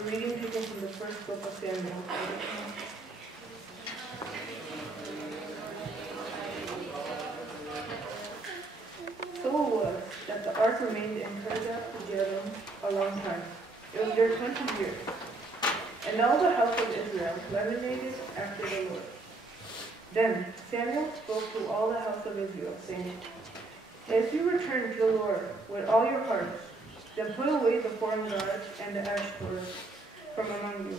A reading taken from the first book of Samuel. So it was that the ark remained in Kirjath-jearim a long time. It was there 20 years. And all the house of Israel laminated after the Lord. Then Samuel spoke to all the house of Israel, saying, If you return to the Lord with all your hearts, then put away the foreign gods and the Ashtoreths from among you,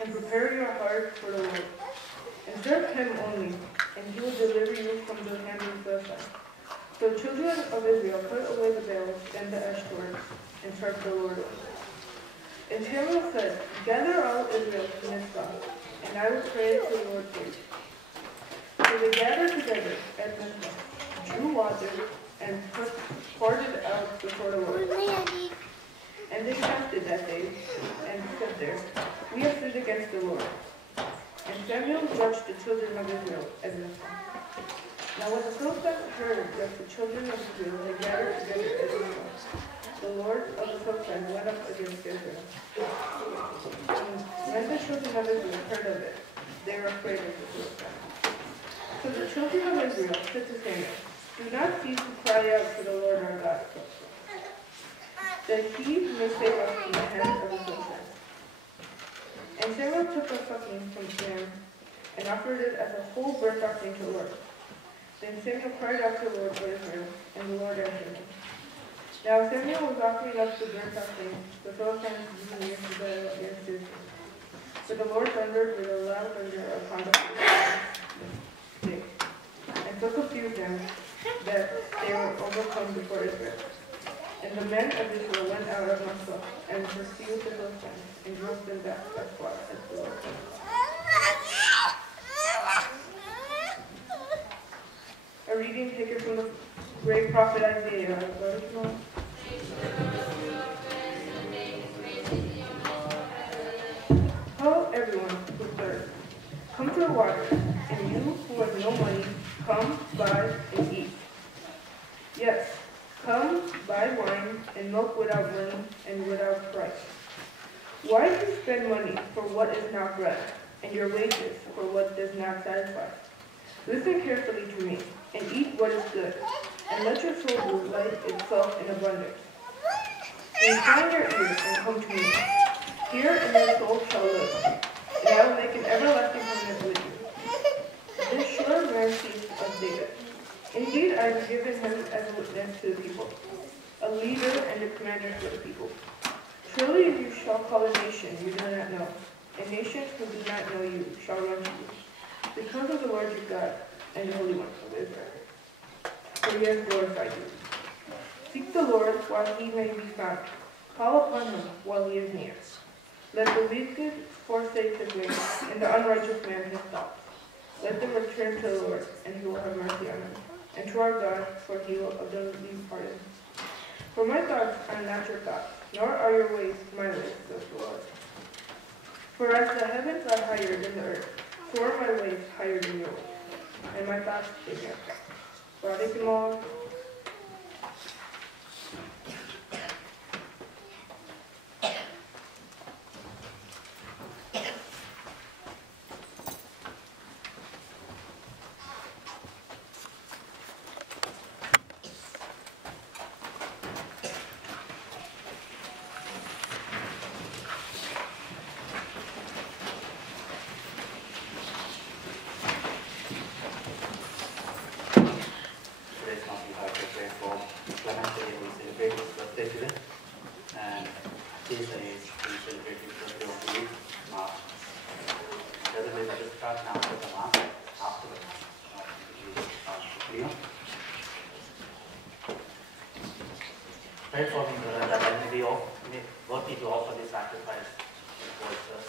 and prepare your heart for the Lord, and serve him only, and he will deliver you from the hand of the Philistines. So the children of Israel put away the Baals and the Ashtoreths, and served the Lord only. And Samuel said, Gather all Israel to Mizpah, and I will pray to the Lord for you. So they gathered together at Mizpah, drew water, and poured it out before the Lord. And they fasted that day, and said there, We have sinned against the Lord. And Samuel judged the children of Israel at Mizpah. Now when the Philistines heard that the children of Israel had gathered together at Mizpah, the Lord of the Philistines went up against Israel. And when the children of Israel heard of it, they were afraid of the Philistines. So the children of Israel said to Samuel, Do not cease to cry out to the Lord our God, that he may save us from the hand of the Philistines. And Samuel took a suckling from the lamb and offered it as a whole burnt offering to the Lord. Then Samuel cried out to the Lord for Israel, and the Lord answered him. Now Samuel was offering up the burnt offering, the Philistines drew near to battle against Israel. But the Lord thundered with a loud thunder upon the Philistines, and so confused them that they were overcome before Israel. And the men of Israel went out of Mizpah and pursued the Philistines and drove them back as far as the Lord. A reading taken from the great prophet Isaiah. Tell everyone who thirsts, come to the water, and you who have no money, come, buy, and eat. Yes, come, buy wine and milk without money and without price. Why do you spend money for what is not bread, and your wages for what does not satisfy? Listen carefully to me, and eat what is good, and let your soul delight itself in abundance. Incline your ears and come to me. Hear, and your soul shall live, and I will make an everlasting covenant with you. This sure mercy of David. Indeed, I have given him as a witness to the people, a leader and a commander for the people. Surely if you shall call a nation you do not know, and nations who do not know you shall run to you, because of the Lord your God and the Holy One of Israel. For he has glorified you. Seek the Lord while he may be found. Call upon him while he is near. Let the wicked forsake his ways, and the unrighteous man his thoughts. Let them return to the Lord, and he will have mercy on them, and to our God, for he will abundantly pardon. For my thoughts are not your thoughts, nor are your ways my ways, says the Lord. For as the heavens are higher than the earth, so are my ways higher than your ways, and my thoughts than your thoughts. Barakallah. Pray for me, brother, that I may be worthy to offer this sacrifice before us.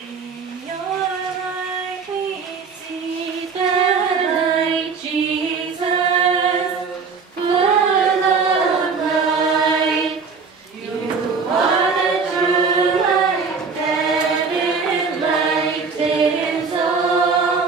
In your light we see the light, Jesus, full of light. You are the true light that enlightens all.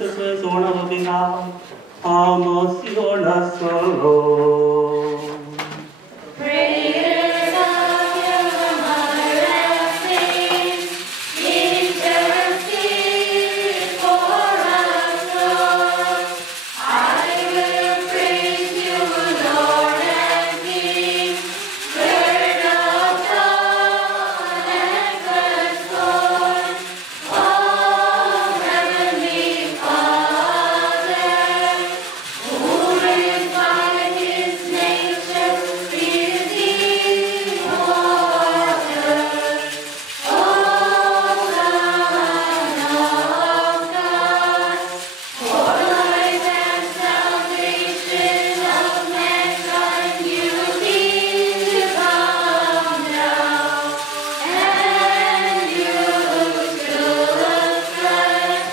Christus on our behalf, have mercy on us, O Lord. Prayers of your mother saints, intercede for us, Lord. I will praise you, Lord and King, Word of God and firstborn, oh heavenly Father, who is by His nature redeemed waters. O Son of God, for life and salvation of mankind, you need to come down, and you took blood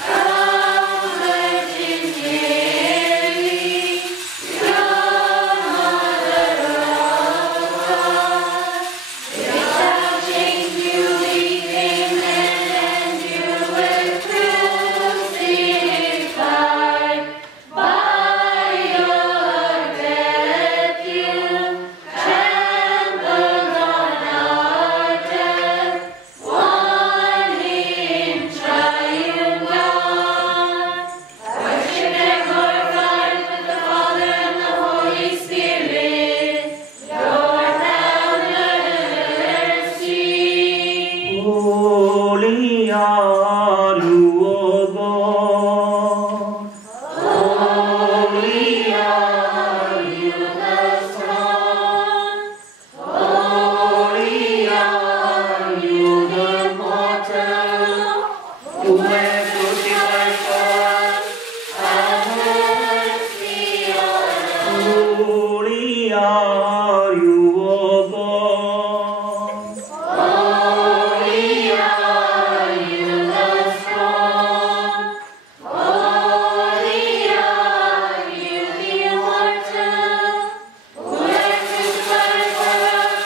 from Virgin Mary, your Mother of God. Without shame you became man, and you were crucified. By your death you trampled on our death, won in triumph, God. Worship and glorify with the Father and the Holy Spirit, your mercy. Holy are you, O God. Holy are you, the strong. Holy are you, the immortal. Who were crucified for us, have mercy on us. Holy are you, O God. Holy are you, the strong. Holy are you, the immortal. Who were crucified for us,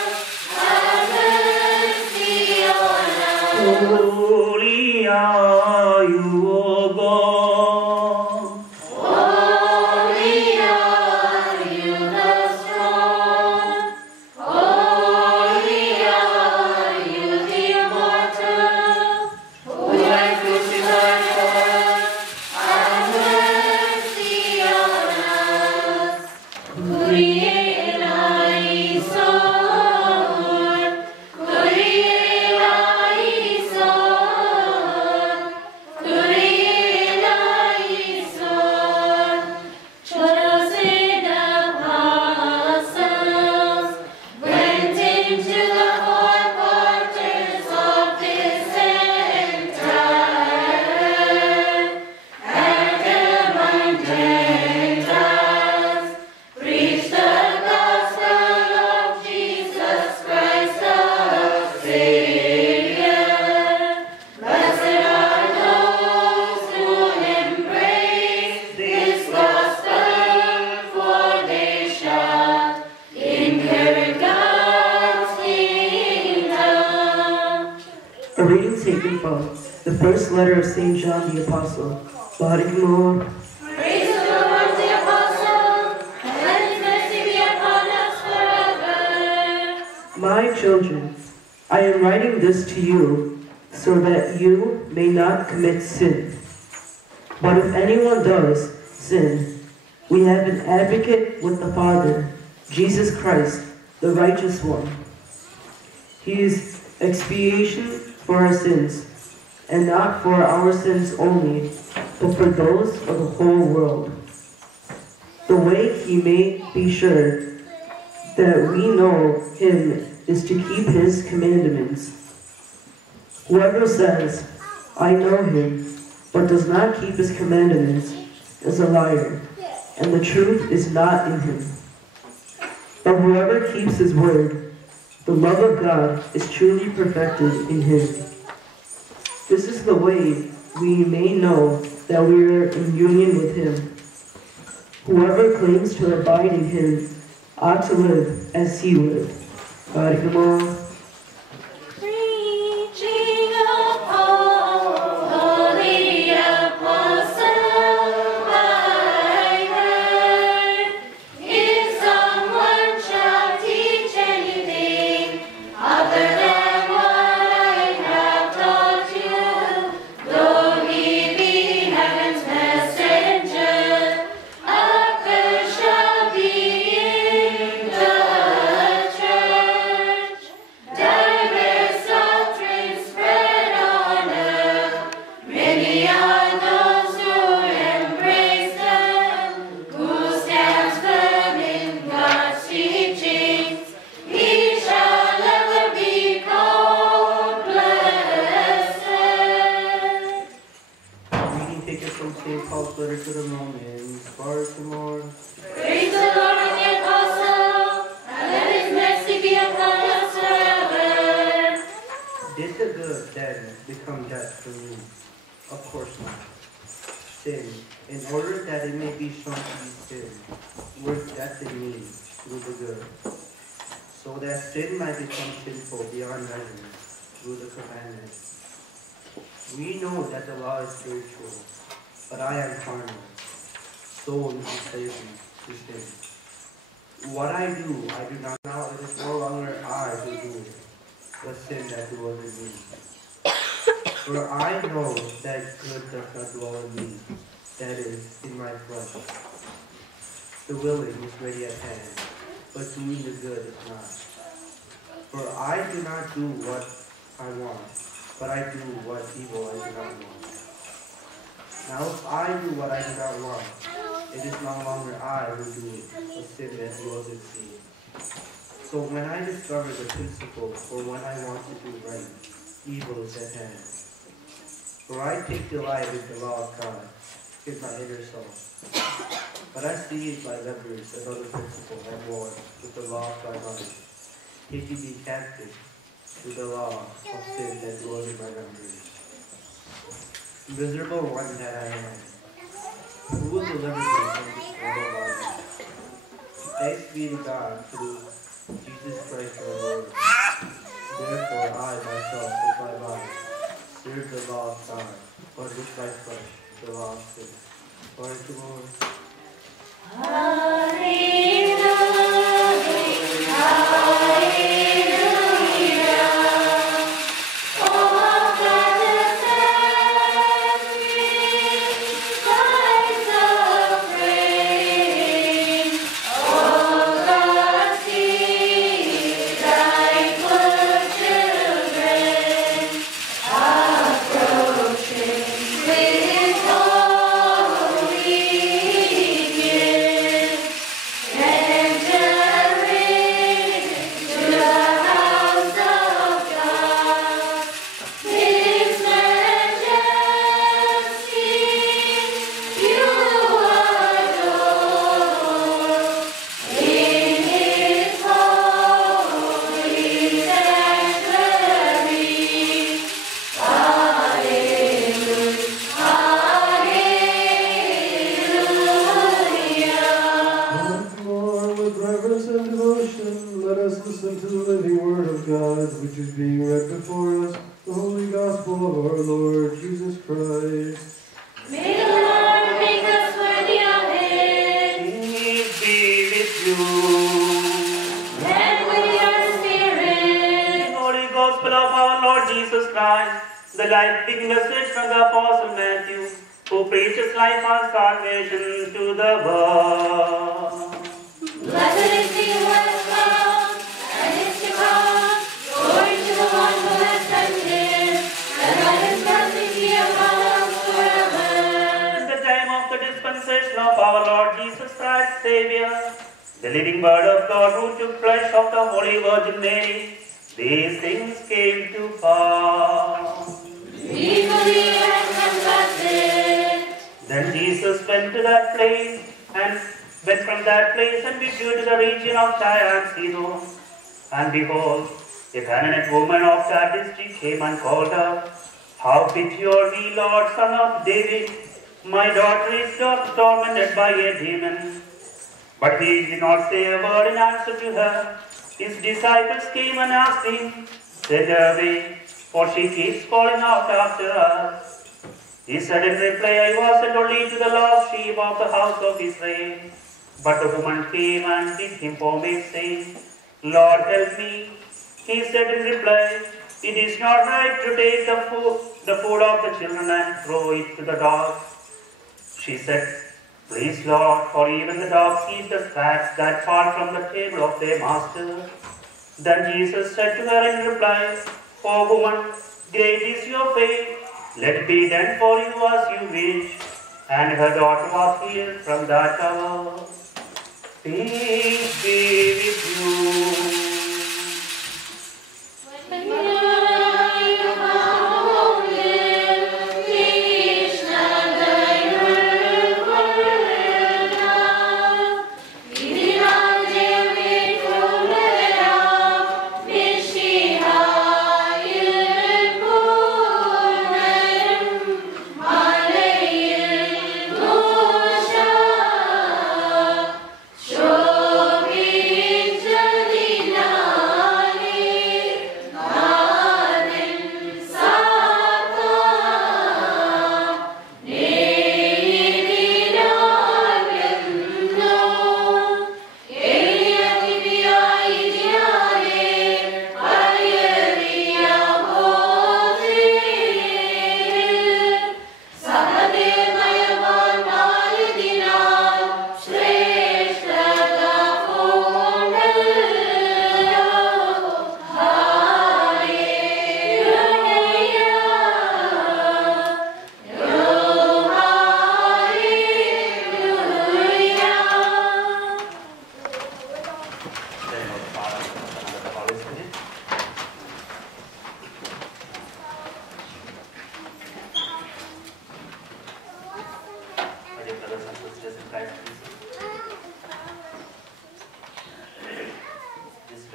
have mercy on us. Holy are you, O God. Holy are you, the strong. Holy are you, the immortal. Who were crucified for us, have mercy on us. Kyrie eleison, Kyrie eleison, Kyrie eleison. Chosen apostles went into the four quarters of this empire, and among Gentiles preached the gospel of Jesus Christ our Savior. Blessed are those who embrace this gospel, for they shall inherit God's kingdom. A reading taken from the first letter of St. John the Apostle. Barikmor. Praise the Lord, the apostle, and let his mercy be upon us forever. My children, I am writing this to you so that you may not commit sin. But if anyone does sin, we have an advocate with the Father, Jesus Christ, the righteous one. He is expiation for our sins, and not for our sins only, but for those of the whole world. The way he may be sure that we know him is to keep his commandments. Whoever says, I know him, but does not keep his commandments, is a liar, and the truth is not in him. But whoever keeps his word, the love of God is truly perfected in him. This is the way we may know that we are in union with him. Whoever claims to abide in him ought to live as he lived. Barikmor. Preaching of Paul, holy apostle, then become death for me? Of course not. Sin, in order that it may be shown to be sin, worked death in me through the good, so that sin might become sinful beyond measure through the commandment. We know that the law is spiritual, but I am carnal, sold into slavery to sin. What I do not now. It is no longer I who do it, but sin that dwells in me. For I know that good does not dwell in me, that is, in my flesh. The willing is ready at hand, but doing the good is not. For I do not do what I want, but I do what evil I do not want. Now if I do what I do not want, it is no longer I who do it, but sin that dwells in me. So when I discover the principle, or when I want to do right, evil is at hand. For I take delight in the law of God, in my inner soul. But I see it by leverage another principle at war with the law of my mind, taking me captive to the law of sin that dwells in my members. Miserable one that I am, who will deliver me from this mortal body? Thanks be to God through Jesus Christ our Lord. Therefore I myself with my body serve the law of God, but with my flesh the law of sin. Glory to the Lord. Hallelujah, hallelujah. Oh, God the Savior, lights of praise. Oh, God, see thy good children approaching with holy gifts, entering to the house of God. His majesty you adore, in his holy sanctuary. Hallelujah, hallelujah. Therefore, with reverence and devotion, let us listen to the living word of God, which is being read before us, the holy gospel of our Lord Jesus Christ. May the Lord make us worthy of it, Peace be with you. and with your spirit. The Holy Gospel of our Lord Jesus Christ, the life-giving message from the Apostle Matthew, who preaches life and salvation to the world. Blessed is he who has come, and is to come. Glory to the one who has sent him, and let his mercy be upon us forever. At the time of the dispensation of our Lord Jesus Christ, Savior, the living Word of God who took flesh of the Holy Virgin Mary, these things came to pass. We believe and confess it. Then Jesus went to that place, and went from that place and withdrew to the region of Tyre and Sidon. And behold, a Canaanite woman of that district came and called her, How pity on me, Lord, son of David, my daughter is tormented by a demon. But he did not say a word in answer to her. His disciples came and asked him, Send her away, for she keeps calling out after us. He said in reply, I was sent only to the lost sheep of the house of Israel. But the woman came and did him homage, saying, Lord, help me. He said in reply, It is not right to take the food of the children and throw it to the dogs. She said, Please, Lord, for even the dogs eat the scraps that fall from the table of their master. Then Jesus said to her in reply, O woman, great is your faith. Let it be done for you as you wish. And her daughter was healed from that hour. Peace be with you. Krishna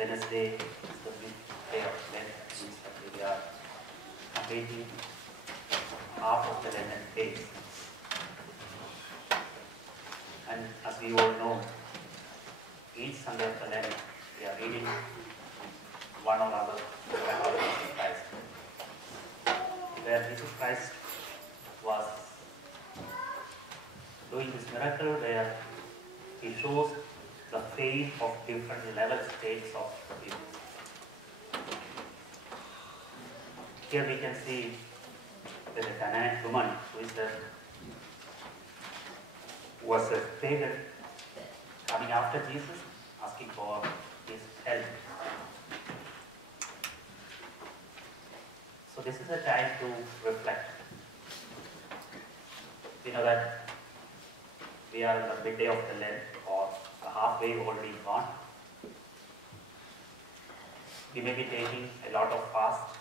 Wednesday is the big day of Lent. It means that we are completing half of the Lenten days. And as we all know, each Sunday of the Lent, we are reading one or other miracle of Jesus Christ, where Jesus Christ was doing this miracle where he shows the faith of different level states of the people. Here we can see that the Canaanite woman who was a pagan coming after Jesus, asking for his help. So this is a time to reflect. We know that we are in the midday of the Lent, or the halfway already gone. We may be taking a lot of fast.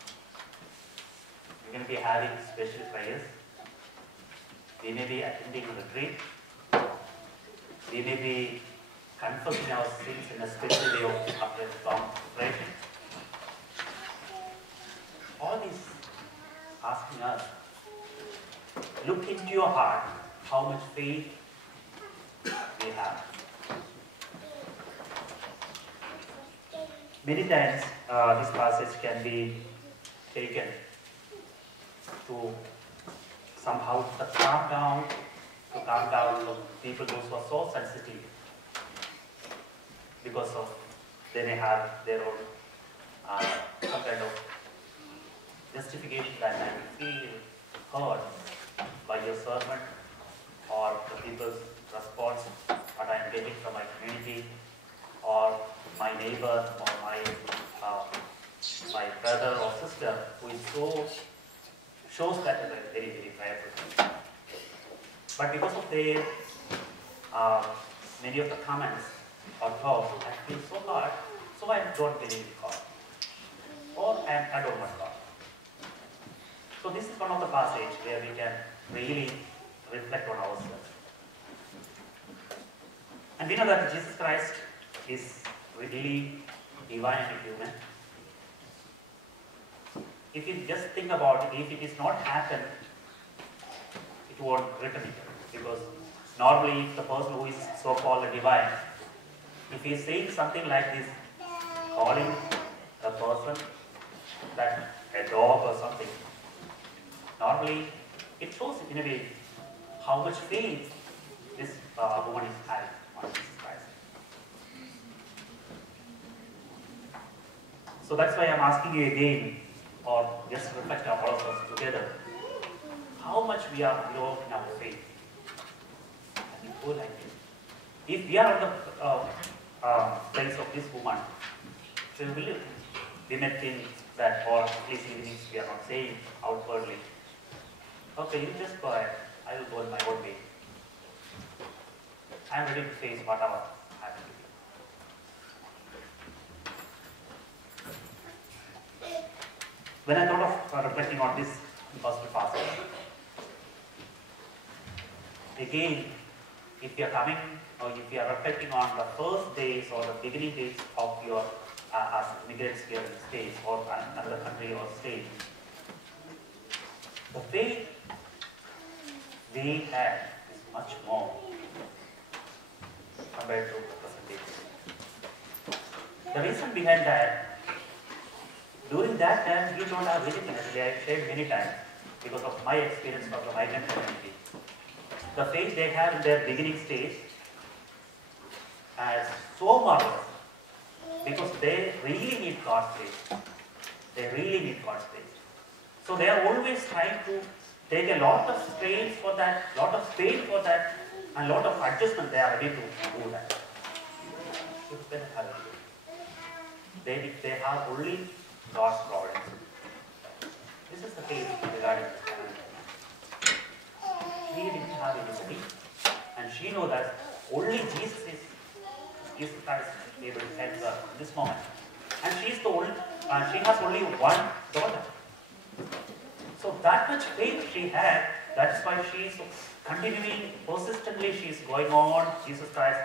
We're going to be having special prayers. We may be attending a retreat. We may be confessing our sins in a special way after consecration. All this asking us, look into your heart, how much faith we have. Many times this passage can be taken to somehow to calm down the people who are so sensitive because of they may have their own some kind of justification that I will feel heard by your sermon or the people's response that I am getting from my community or my neighbor or my brother or sister who is so shows that as a very, very prayerful. But because of their many of the comments or talks, I feel so hard, so I don't believe in God. Or I don't want God. So this is one of the passages where we can really reflect on ourselves. And we know that Jesus Christ is really divine and human. If you just think about it, if it is not happened, it won't return it. Because normally if the person who is so-called divine, if he is saying something like this, calling a person that a dog or something, normally it shows in a way how much faith this woman is having on Jesus Christ. So that's why I'm asking you again, or just reflect on all of us together, how much we are low in our faith. And we go like this. If we are on the place of this woman, she will believe. We may think that, or at least even if we are not saying outwardly, okay, you just go ahead, I will go in my own way. I am ready to face whatever happens to me. When I thought of reflecting on this gospel passage, again, if you are coming or if you are reflecting on the first days or the beginning days of your as immigrants here in the States or another country or state, the faith they had is much more compared to the present day. The reason behind that, during that time we don't have anything, as I have shared many times, because of my experience from the migrant community. The faith they have in their beginning stage is so marvelous because they really need God's grace. They really need God's grace. So they are always trying to take a lot of strains for that, lot of pain for that, and lot of adjustment they are ready to do that. They have only God's providence. This is the case regarding this family. She didn't have anybody, and she knows that only Jesus is Christ able to help her in this moment. And she is the only, she has only one daughter. So that much faith she had, that's why she is continuing, persistently she is going on, Jesus Christ,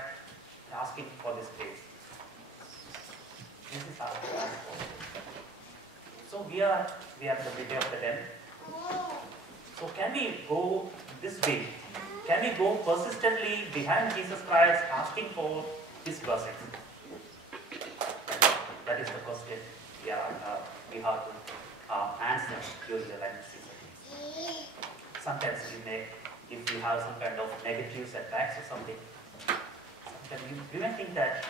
asking for this grace. This is So we are the midday of the 10th. So can we go this way? Can we go persistently behind Jesus Christ asking for His blessings? That is the question we have to answer during the Lent season. Sometimes if we have some kind of negative setbacks or something, sometimes we may think that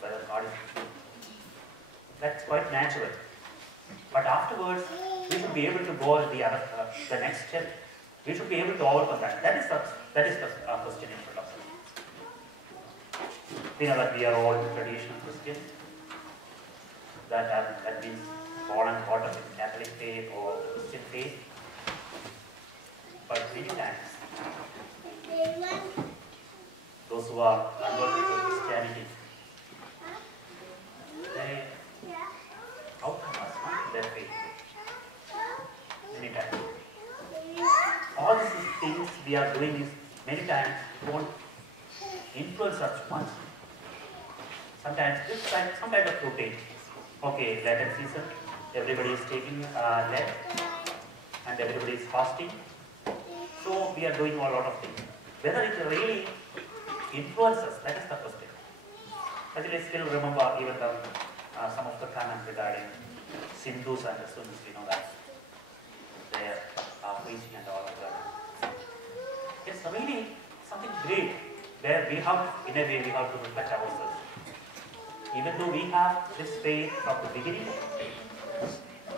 whether God is true. That's quite natural. But afterwards, we should be able to go the next step. We should be able to overcome that. That is the question in front of us. We know that we are all traditional Christians. That means born and brought up in Catholic faith or Christian faith. But many times, those who are converted to Christianity, they outcome us from their faith. Many times. All these things we are doing is many times won't influence us much. Sometimes it's like some kind of routine. Okay, Lenten season, everybody is taking Lent and everybody is fasting. So we are doing a lot of things. Whether it really influences, that is the question. Actually, I still remember even some of the comments regarding Sindhus and the Sunnis, we know that. Their preaching and all of that. It's really something great where we have, in a way, we have to reflect ourselves. Even though we have this faith from the beginning,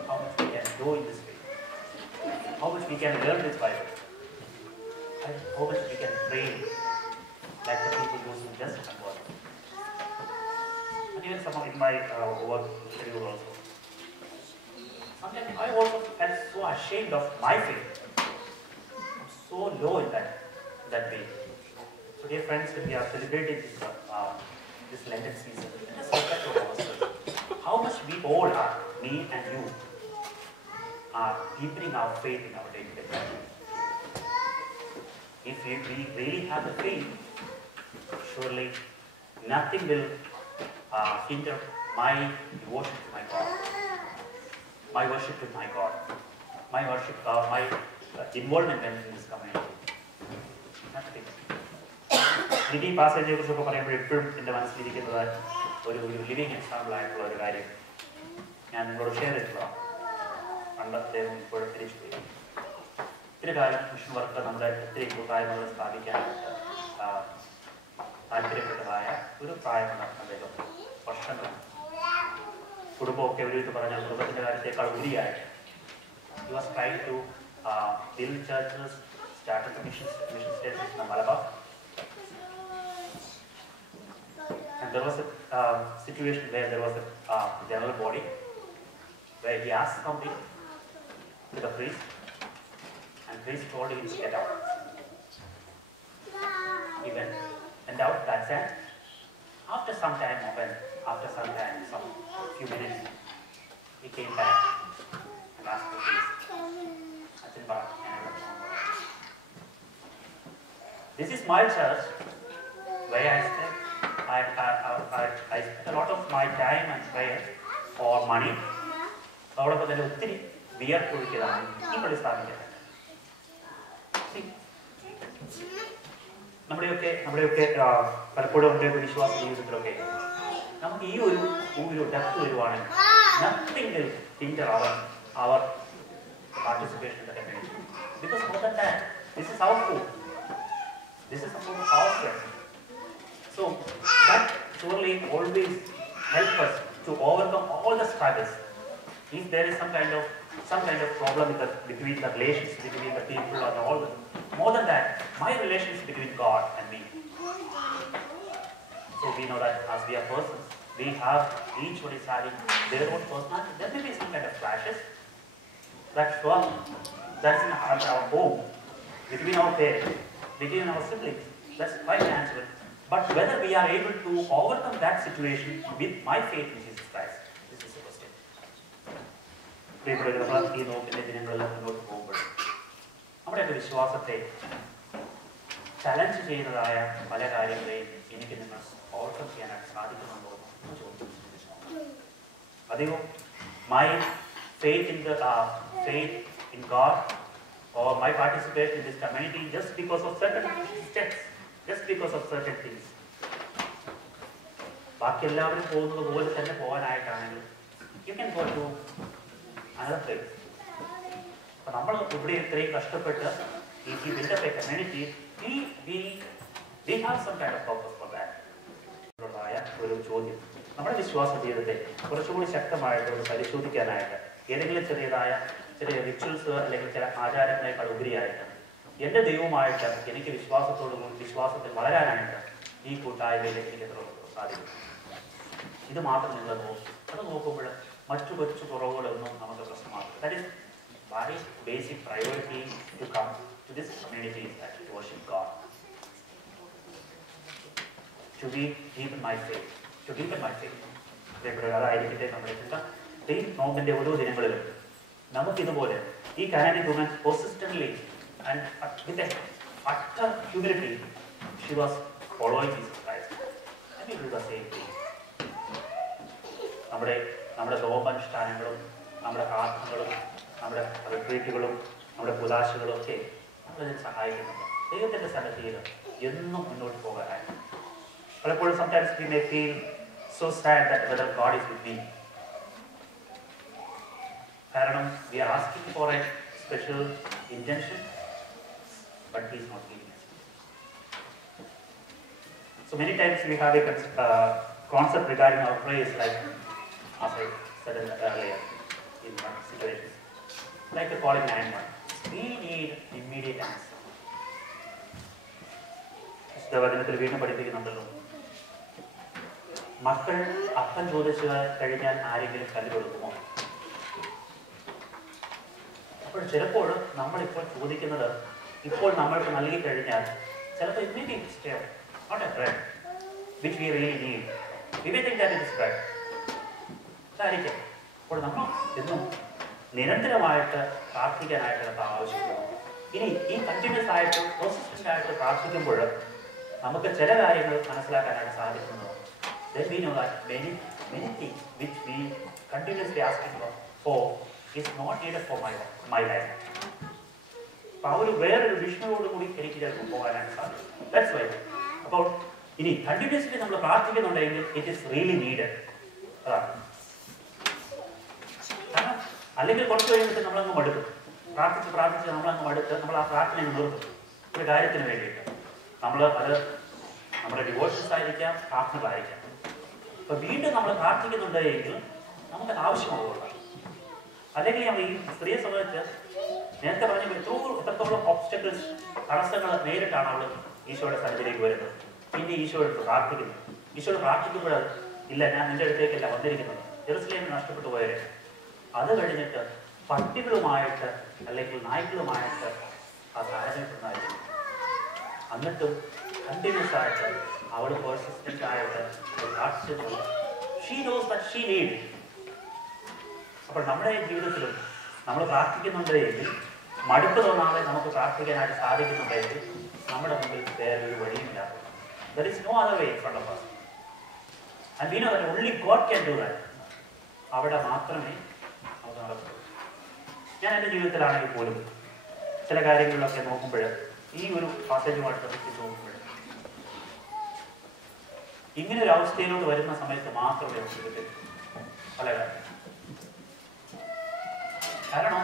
how much we can grow in this faith, how much we can learn this Bible, and how much we can pray like the people who just convert. And even some of in my work schedule also. Sometimes I also felt so ashamed of my faith. I'm so low in that way. So dear friends, when we are celebrating this Lenten season, let us reflect on ourselves. How much we all are, me and you, are deepening our faith in our day-to-day life. If we really have the faith, surely nothing will hinder my devotion to my God. My worship to my God, my worship, my involvement in this community. Nothing. Living passage is also in the one's living living example like and we'll share it under them for a finished way. Mission work the 3 good സ്ഥാപിക്കാൻ താല്പര്യപ്പെട്ടതായ ഒരു പ്രായമുള്ള അദ്ദേഹം വർഷങ്ങൾ കുടുംബമൊക്കെ ഒരു ഇത് പറഞ്ഞാൽ കുടുംബത്തിൻ്റെ കാര്യത്തേക്കാൾ ഉപരിയായിട്ട് he was trying to build churches, started the mission stations in the Malabar. And there was a situation where there was a general body where he asked something to the priest and the priest told him to get out. He went out that time. After some time, some few minutes, he came back and asked the priest, this is my church where I spend a lot of my time and prayer or money. അതോടൊപ്പം തന്നെ ഒത്തിരി വിയർപ്പൊഴുക്കിയതാണ് ഈ പള്ളി സ്ഥാപിക്കുന്നത്. നമ്മുടെയൊക്കെ പലപ്പോഴും നമ്മുടെയൊക്കെ വിശ്വാസ ജീവിതത്തിലൊക്കെ നമുക്ക് ഈ ഒരു ഡെപ്ത് വരുവാണെങ്കിൽ nothing will hinder our participation in the community. Because more than that, this is our food. This is our strength. So that surely always helps us to overcome all the struggles. If there is some kind of problem between the relations between the people and all the, more than that, my relations between God and me. So we know that as we are persons, we have each one is having their own personality. There may be some kind of clashes. That's sure. That's in our home, between our parents, between our siblings. That's quite natural. But whether we are able to overcome that situation with my faith in Jesus Christ, this is the question. ഈ നോക്കിന്റെ ദിനങ്ങളെല്ലാം മുന്നോട്ട് പോകുമ്പോൾ നമ്മുടെയൊക്കെ വിശ്വാസത്തെ challenge ചെയ്യുന്നതായ പല കാര്യങ്ങളെയും എനിക്ക് നിങ്ങൾ overcome ചെയ്യാനായിട്ട് സാധിക്കുന്നുണ്ടോ എന്ന് ചോദിച്ചു. my faith in God or my participation in this community just because of certain steps, just because of certain things. ബാക്കി എല്ലാവരും പോകുന്നത് പോലെ തന്നെ പോകാനായിട്ടാണെങ്കിൽ you can go to another place. അപ്പോൾ നമ്മൾ ഇവിടെ ഇത്രയും കഷ്ടപ്പെട്ട് if we build up a community, we have some kind of purpose for that. ഒരു ചോദ്യം നമ്മുടെ വിശ്വാസ ജീവിതത്തെ കുറച്ചുകൂടി ശക്തമായിട്ട് ഒന്ന് പരിശോധിക്കാനായിട്ട് ഏതെങ്കിലും ചെറിയ റിച്വൽസ് അല്ലെങ്കിൽ ചില ആചാരങ്ങളെക്കാൾ ഉപരിയായിട്ട് എൻ്റെ ദൈവമായിട്ട് എനിക്ക് വിശ്വാസത്തിൽ വളരാനായിട്ട് ഈ കൂട്ടായ്മയിലേക്ക് എനിക്ക് എത്ര സാധിക്കും. ഇത് മാത്രം നിങ്ങൾ നോക്കും. അത് നോക്കുമ്പോൾ മറ്റു കൊച്ചു കുറവുകളൊന്നും നമുക്ക് പ്രശ്നമാകും. That is very basic priority to come to this community is that to worship God, to be deep in my faith, to deepen my faith. അതായിരിക്കട്ടെ നമ്മുടെ ചിന്ത. ഈ നോമ്പിൻ്റെ ഓരോ ദിനങ്ങളിലും നമുക്കിതുപോലെ ഈ Canaanite woman persistently and with utter humility she was following Jesus Christ. Let me do the same thing. നമ്മുടെ നോമ്പനുഷ്ഠാനങ്ങളും നമ്മുടെ പ്രാർത്ഥനകളും നമ്മുടെ റിട്രീറ്റുകളും നമ്മുടെ പുതാശകളും ഒക്കെ നമ്മളതിന് സഹായിക്കുന്നുണ്ട്. ദൈവത്തിൻ്റെ സന്നിധിയിൽ എന്നും മുന്നോട്ട് പോകാനായിട്ട്. പലപ്പോഴും sometimes we may feel so sad that whether God is with me. കാരണം we are asking for a special intention, but He is not giving us. So many times we have a concept regarding our prayers, like as I said earlier in one situation, like calling 911. We need immediate answer. പുസ്തകത്തിൽ വീണ്ടും പഠിപ്പിക്കുന്നുണ്ടല്ലോ, മക്കൾ അപ്പം ചോദിച്ചു കഴിഞ്ഞാൽ ആരെങ്കിലും കല്ല് കൊടുക്കുമോ? അപ്പോൾ ചിലപ്പോൾ നമ്മളിപ്പോൾ ചോദിക്കുന്നത് ഇപ്പോൾ നമ്മൾക്ക് നൽകി കഴിഞ്ഞാൽ ചിലപ്പോൾ immediate step, not a bread which we really need. We may think that it is bread. അതായിരിക്കും. അപ്പോൾ നമ്മൾ എന്നും നിരന്തരമായിട്ട് പ്രാർത്ഥിക്കാനായിട്ട് നമുക്ക് ആവശ്യപ്പെടുന്നു. ഇനി ഈ കണ്ടിന്യൂസ് ആയിട്ട് പെർസിസ്റ്റന്റ് ആയിട്ട് പ്രാർത്ഥിക്കുമ്പോൾ നമുക്ക് ചില കാര്യങ്ങൾ മനസ്സിലാക്കാനായിട്ട് സാധിക്കുന്നു. Then we know that many things which we continuously asking for is not needed for my life. അപ്പോൾ ആ ഒരു വേറൊരു വിഷ്ണുവോടുകൂടി എനിക്ക് ചിലപ്പോൾ പോകാനായിട്ട് സാധിക്കും. That's why അപ്പോൾ ഇനി കണ്ടിന്യൂസ്ലി നമ്മൾ പ്രാർത്ഥിക്കുന്നുണ്ടെങ്കിൽ ഇറ്റ് ഈസ് റിയലി നീഡഡ്. അതാണ്. കാരണം അല്ലെങ്കിൽ കുറച്ച് കഴിയുമ്പോൾ നമ്മളങ്ങ് മടുക്കും. പ്രാർത്ഥിച്ച് നമ്മളങ്ങ് മടുത്ത് നമ്മൾ ആ പ്രാർത്ഥനയെ നിർത്തും ഒരു കാര്യത്തിന് വേണ്ടിയിട്ട്. അത് നമ്മുടെ ഡിവോഷൻസ് ആയിരിക്കാം, പ്രാർത്ഥനകളായിരിക്കാം. അപ്പോൾ വീണ്ടും നമ്മൾ പ്രാർത്ഥിക്കുന്നുണ്ടെങ്കിൽ നമുക്കത് ആവശ്യമാവുള്ളൂ. അല്ലെങ്കിൽ നമ്മൾ ഈ സ്ത്രീയെ സംബന്ധിച്ച് നേരത്തെ പറഞ്ഞ എത്രത്തോളം ഓബ്സ്റ്റക്കിൾസ്, തടസ്സങ്ങൾ നേരിട്ടാണ് അവൾ ഈശോയുടെ സന്നിധിയിലേക്ക് വരുന്നത്. പിന്നെ ഈശോയോട് പ്രാർത്ഥിക്കുന്നത്. ഈശോയോട് പ്രാർത്ഥിക്കുമ്പോൾ ഇല്ല, ഞാൻ നിന്റെ അടുത്തേക്കല്ല വന്നിരിക്കുന്നത്, ജെറുസലേമിൽ നഷ്ടപ്പെട്ടു പോയവരെ. അത് കഴിഞ്ഞിട്ട് പട്ടികളുമായിട്ട് അല്ലെങ്കിൽ നായ്ക്കളുമായിട്ട് ആ താരതമ്യപ്പെടുന്നതായിരിക്കും. എന്നിട്ടും കണ്ടിന്യൂസ് ആയിട്ട് അവൾ പെർസിസ്റ്റന്റ് ആയിട്ട് പ്രാർത്ഥിച്ചു. She knows that she need. അപ്പോൾ നമ്മുടെ ജീവിതത്തിലും നമ്മൾ പ്രാർത്ഥിക്കുന്നുണ്ടെങ്കിൽ, മടുപ്പ് തോന്നാതെ നമുക്ക് പ്രാർത്ഥിക്കാനായിട്ട് സാധിക്കുന്നുണ്ടെങ്കിൽ നമ്മുടെ മുമ്പിൽ വേറൊരു വഴിയില്ല. There is no other way in front of us. And we know that only God can do that. അവിടെ മാത്രമേ നമുക്ക് നടക്കൂ. ഞാൻ എൻ്റെ ജീവിതത്തിലാണെങ്കിൽ പോലും ചില കാര്യങ്ങളിലൊക്കെ നോക്കുമ്പോൾ ഈ ഒരു പാസേജുമായിട്ട് ബന്ധിച്ച് നോക്കുമ്പോൾ ഇങ്ങനെ ഒരു അവസ്ഥയിലോട്ട് വരുന്ന സമയത്ത് മാത്രമേ നമുക്ക് പല കാര്യം. കാരണം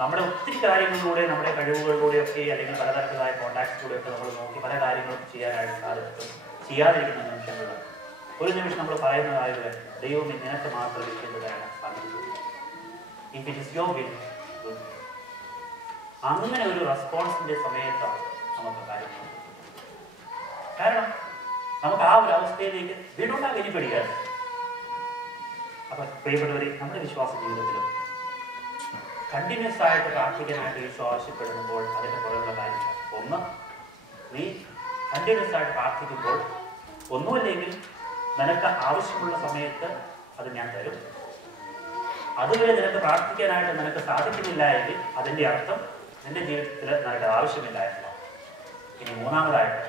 നമ്മുടെ ഒത്തിരി കാര്യങ്ങളിലൂടെ, നമ്മുടെ കഴിവുകളിലൂടെയൊക്കെ അല്ലെങ്കിൽ പലതരത്തിലായ കോൺടാക്ട്സിലൂടെയൊക്കെ നമ്മൾ നോക്കി പല കാര്യങ്ങളും ചെയ്യാനായിട്ട് സാധിക്കും. ചെയ്യാതിരിക്കുന്ന നിമിഷങ്ങളിൽ ഒരു നിമിഷം നമ്മൾ പറയുന്നതായത് ദൈവം നിനക്ക് മാത്രം ചെയ്യുന്നതാണ് സാധിക്കും. If it is your will, അങ്ങനെ ഒരു റെസ്പോൺസിന്റെ സമയത്താണ് നമുക്ക് കാര്യങ്ങൾ. കാരണം നമുക്ക് ആ ഒരു അവസ്ഥയിലേക്ക് we don't have anybody else. അപ്പൊ പ്രിയപ്പെട്ടവരെ, നമ്മുടെ വിശ്വാസ ജീവിതത്തിലും കണ്ടിന്യൂസ് ആയിട്ട് പ്രാർത്ഥിക്കാനായിട്ട് ഈശോ ആവശ്യപ്പെടുമ്പോൾ അതിൻ്റെ പുറകുള്ള കാര്യങ്ങൾ ഒന്ന്, നീ കണ്ടിന്യൂസ് ആയിട്ട് പ്രാർത്ഥിക്കുമ്പോൾ ഒന്നുമില്ലെങ്കിൽ നിനക്ക് ആവശ്യമുള്ള സമയത്ത് അത് ഞാൻ തരും. അതുവരെ നിനക്ക് പ്രാർത്ഥിക്കാനായിട്ട് നിനക്ക് സാധിക്കുന്നില്ല എങ്കിൽ അതിൻ്റെ അർത്ഥം നിന്റെ ജീവിതത്തിൽ നിനക്ക് ആവശ്യമില്ല എന്നതാണ്. ഇനി മൂന്നാമതായിട്ട്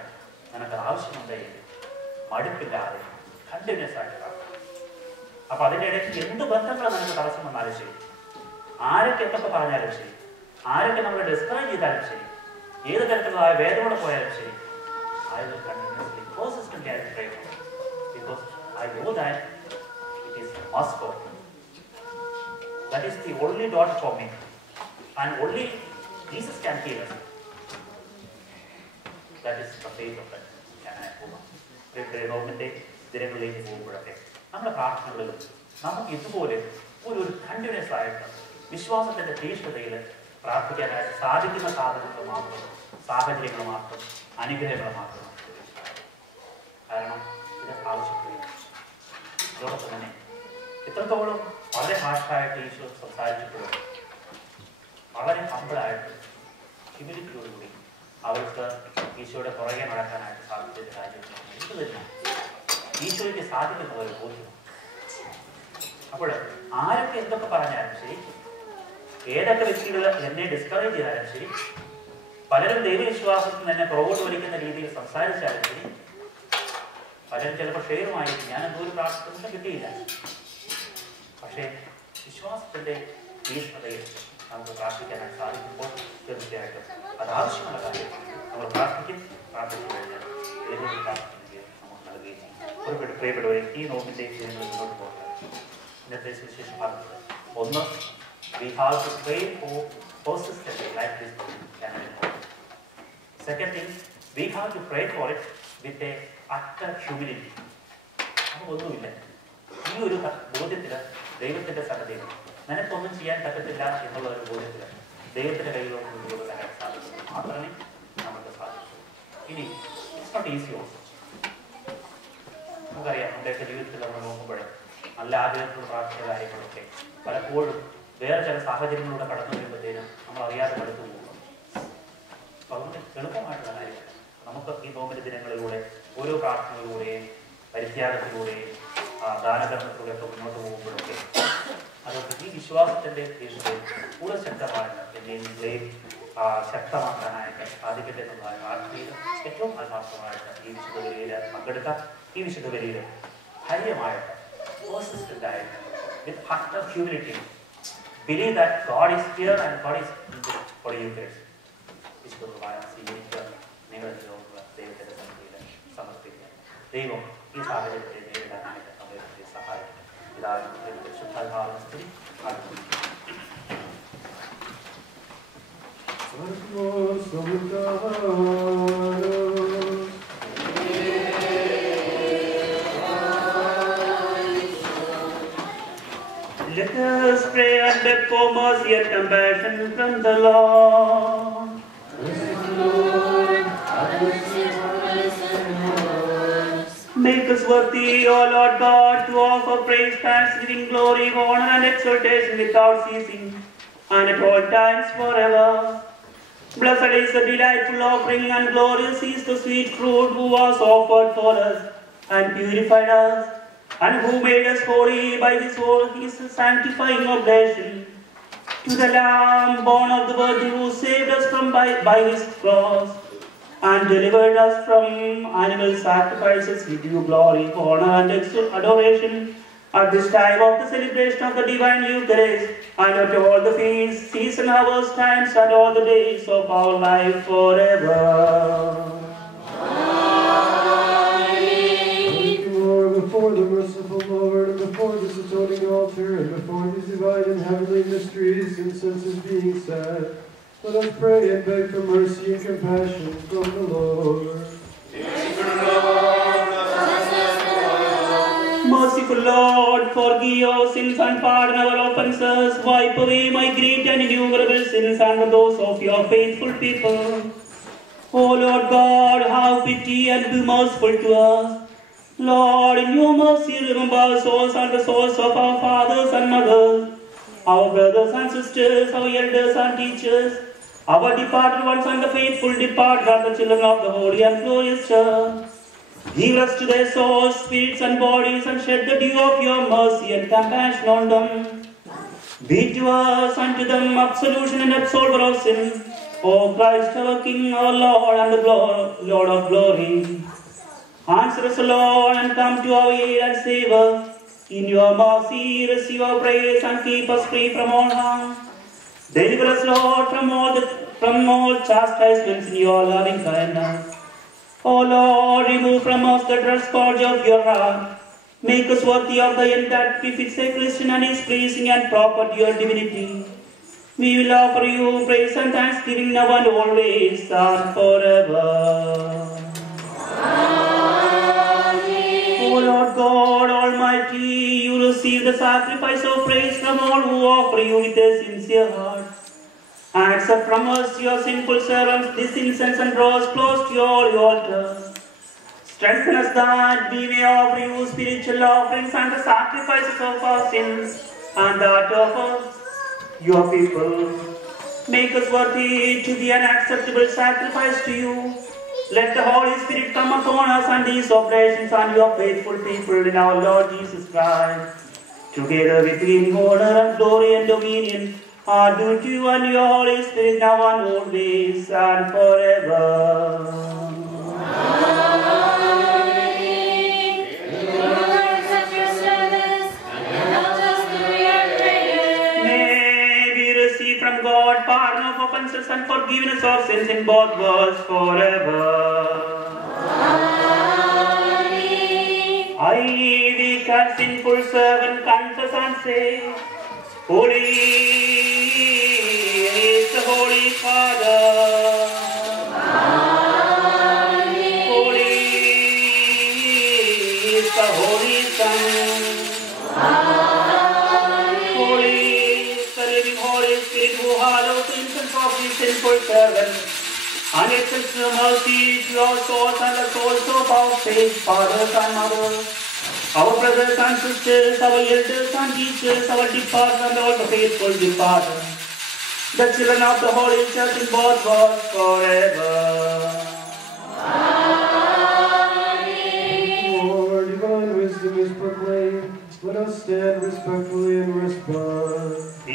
നിനക്ക് ആവശ്യമുണ്ടെങ്കിൽ മടുപ്പില്ലാതെ കണ്ടിന്യൂസ് ആയിട്ട് പ്രാർത്ഥിക്കും. അപ്പോൾ അതിൻ്റെ ഇടയ്ക്ക് എന്ത് ബന്ധങ്ങൾ നമുക്ക് തടസ്സം വന്നാലും ശരി, ആരൊക്കെ എന്തൊക്കെ പറഞ്ഞാലും ശരി, ആരൊക്കെ നമ്മളെ ഡിസ്കറേജ് ചെയ്താലും ശരി, ഏത് തരത്തിലുള്ള വേദനയോടെ പോയാലും ശരി, I will continuously persistently I will pray for it, because I know that it is a must for me. That is the only dot for me, and only Jesus can heal us. That is the faith of that Canaanite woman. ലോകത്തെ ദിനങ്ങളിലേക്ക് പോകുമ്പോഴൊക്കെ നമ്മുടെ പ്രാർത്ഥനകളിലും നമുക്ക് ഇതുപോലെ ഒരു continuous ആയിട്ട് വിശ്വാസത്തിൻ്റെ തീഷ്ണതയിൽ പ്രാർത്ഥിക്കാനായിട്ട് സാധിക്കുന്ന സാധനങ്ങൾ മാത്രം, സാഹചര്യങ്ങൾ മാത്രം, അനുഗ്രഹങ്ങൾ മാത്രം. കാരണം ഇത് ആവശ്യമില്ല. അതോടൊപ്പം തന്നെ ഇത്രത്തോളം വളരെ ഹാർഷായിട്ട് ഈശോ സംസാരിച്ചപ്പോഴും വളരെ ഹമ്പിളായിട്ട് ഹ്യൂമിലിറ്റിയോടുകൂടി അവർക്ക് ഈശോയുടെ പുറകെ നടക്കാനായിട്ട് സാധിച്ചത് കാര്യം എന്ത് തന്നെ ഈശോയ്ക്ക് സാധിക്കുന്ന ഒരു ബോധ്യമാണ്. അപ്പോൾ ആരൊക്കെ എന്തൊക്കെ പറഞ്ഞാലും ശരി, ഏതൊക്കെ വ്യക്തികൾ എന്നെ ഡിസ്കറേജ് ചെയ്താലും ശരി, പലരും ദൈവവിശ്വാസത്തിൽ എന്നെ പുറകോട്ട് വലിക്കുന്ന രീതിയിൽ സംസാരിച്ചാലും ശരി, പലരും ചിലപ്പോൾ ഷെയറുമായിരിക്കും ഞാൻ എന്തോ ഒരു പ്രാർത്ഥന കിട്ടിയില്ല. പക്ഷേ വിശ്വാസത്തിൻ്റെ തീഷ്ണതയിൽ നമുക്ക് പ്രാർത്ഥിക്കാനായിട്ട് സാധിക്കുമ്പോൾ തീർച്ചയായിട്ടും അത് ആവശ്യമുള്ള കാര്യമാണ്. നമ്മൾ പ്രാർത്ഥിച്ചു കഴിഞ്ഞാൽ ഏതൊരു പ്രാർത്ഥനയ്ക്ക് നമുക്ക് നൽകുകയും ചെയ്യും. ഒരു പ്രിയപ്പെട്ടവരെ, ഈ നോമ്പിൻ്റെ ജനങ്ങൾ മുന്നോട്ട് പോകാൻ ഇന്നത്തെ സുവിശേഷം പറഞ്ഞത് ഒന്ന്, we have to pray for persistently like this Canaanite woman. Second thing, we have to pray for it with a utter humility. നമുക്കൊന്നുമില്ല, ഈ ഒരു ബോധ്യത്തിൽ ദൈവത്തിൻ്റെ സന്നദ്ധയിൽ നിനക്കൊന്നും ചെയ്യാൻ പറ്റത്തില്ല എന്നുള്ള ഒരു ബോധ്യത്തിൽ ദൈവത്തിൻ്റെ കയ്യിലോട്ട് കൊണ്ടുപോകാൻ സാധിക്കും, മാത്രമേ നമുക്ക് സാധിക്കൂ. ഇനി ഇറ്റ്സ് നോട്ട് ഈസി ഓൾസോ. നമുക്കറിയാം, നമ്മുടെയൊക്കെ ജീവിതത്തിൽ നമ്മൾ നോക്കുമ്പോഴേ നല്ല ആഗ്രഹത്തിലുള്ള പ്രാർത്ഥന കാര്യങ്ങളൊക്കെ പലപ്പോഴും വേറെ ചില സാഹചര്യങ്ങളിലൂടെ കടന്നു വരുമ്പോഴത്തേനും നമ്മൾ അറിയാതെ കടന്നു പോകും. അപ്പോൾ അതുകൊണ്ട് എളുപ്പമായിട്ടുള്ള കാര്യമാണ് നമുക്ക് ഈ നോമ്പിൻ്റെ ദിനങ്ങളിലൂടെ ഓരോ പ്രാർത്ഥനകളിലൂടെയും പരിത്യാഗത്തിലൂടെയും ദാനകർമ്മത്തിലൂടെയൊക്കെ മുന്നോട്ട് പോകുമ്പോഴൊക്കെ അതൊക്കെ ഈ വിശ്വാസത്തിൻ്റെ തീഷ്ണതയിൽ കൂടുതൽ ശക്തമായിട്ട് എന്തെങ്കിലും ശക്തമാക്കാനായിട്ട് സാധിക്കട്ടെ എന്നുള്ളതാണ് പ്രാർത്ഥനയിൽ ഏറ്റവും ആത്മാർത്ഥമായിട്ട് ഈ വിശുദ്ധ ബലിയിൽ പങ്കെടുക്കാം. ഈ വിശുദ്ധ ബലിയിൽ ധൈര്യമായിട്ട് persistent ആയിട്ട് with utter humility believe that God is here and God is in this for you guys. വിശുദ്ധ കുർബാന സ്വീകരിക്കുക, നിങ്ങളുടെ ലോകമുള്ള ദൈവത്തിൻ്റെ സന്നിധിയിൽ സമർപ്പിക്കുക. ദൈവം ഈ സാഹചര്യത്തെ നേരിടാനായിട്ട് നമ്മളെ സഹായിക്കും. ഇതാണ് ശുദ്ധാത്മാവിന്റെ സ്തുതി. Let us pray and beg for mercy and compassion from the Lord. Make us worthy, O Lord God, to offer praise, thanksgiving, glory, honor, and exaltation without ceasing, and at all times forever. Blessed is the delightful offering, and glorious is the sweet fruit who was offered for us and purified us, and who made us holy by his sanctifying oblation. To the Lamb born of the Virgin, who saved us from by his cross and delivered us from animal sacrifices, we give glory, honor, and adoration at this time of the celebration of the divine Eucharist, and at all the feasts, season, hours, times, and all the days of our life forever. Before the merciful Lord, and before this atoning altar, and before these divine and heavenly mysteries and senses being said, let us pray and beg for mercy and compassion from the Lord. Merciful Lord, forgive our sins and pardon our offenses. Wipe away my great and innumerable sins and those of your faithful people. O Lord God, have pity and be merciful to us. Lord, in your mercy, remember our souls and the souls of our fathers and mothers, our brothers and sisters, our elders and teachers, our departed ones and the faithful departed, and the children of the holy and glorious church. Give us to their souls, spirits, and bodies, and shed the dew of your mercy and compassion on them. Be to us and to them absolution and absolver of sin. O Christ, our King, our Lord, and the Lord of glory. Answer us, Lord, and come to our aid and save us. In your mercy, receive our praise and keep us free from all harm. Deliver us, Lord, from all chastisements in your loving kindness. O Lord, remove from us the dread scourge of your wrath. Make us worthy of the end that befits a Christian and is pleasing and proper to your divinity. We will offer you praise and thanksgiving now and always and forever. O Lord God Almighty, you receive the sacrifice of praise from all who offer you with a sincere heart. Accept from us, your sinful servants, this incense and draw us close to your altar. Strengthen us that we may offer you spiritual offerings and the sacrifices of our sins and that of us, your people. Make us worthy to be an acceptable sacrifice to you. Let the Holy Spirit come upon us and these oblations and your faithful people in our Lord Jesus Christ. Together with him, honor and glory and dominion are due to you and your Holy Spirit now and always and forever. From God, pardon of offenses and forgiveness of sins in both worlds forever. Amen. I, weak and sinful servant, confess and say, Holy is the Holy Father. Amen. Holy is the Holy Son. Who hallows the infants of these sinful servants, and extends the mercy to our souls and the souls of our saints, fathers and mothers, our brothers and sisters, our elders and teachers, our departed and all the faithful departed, the children of the Holy Church in both worlds forever. Amen. Lord, divine wisdom is proclaimed. Let us stand respectfully and respond. We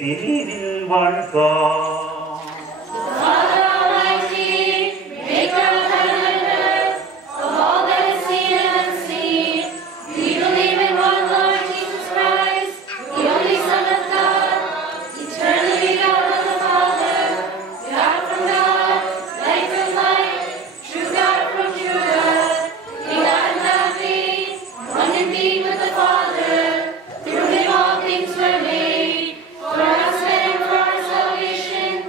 believe in one God, Father Almighty, maker of heaven and earth, of all that is seen and unseen. We believe in one Lord Jesus Christ, the only Son of God, eternally begotten of the Father, God from God, light from light, true God from true God, begotten of being, one indeed with the Father. Through him all things were made. For us and for our salvation,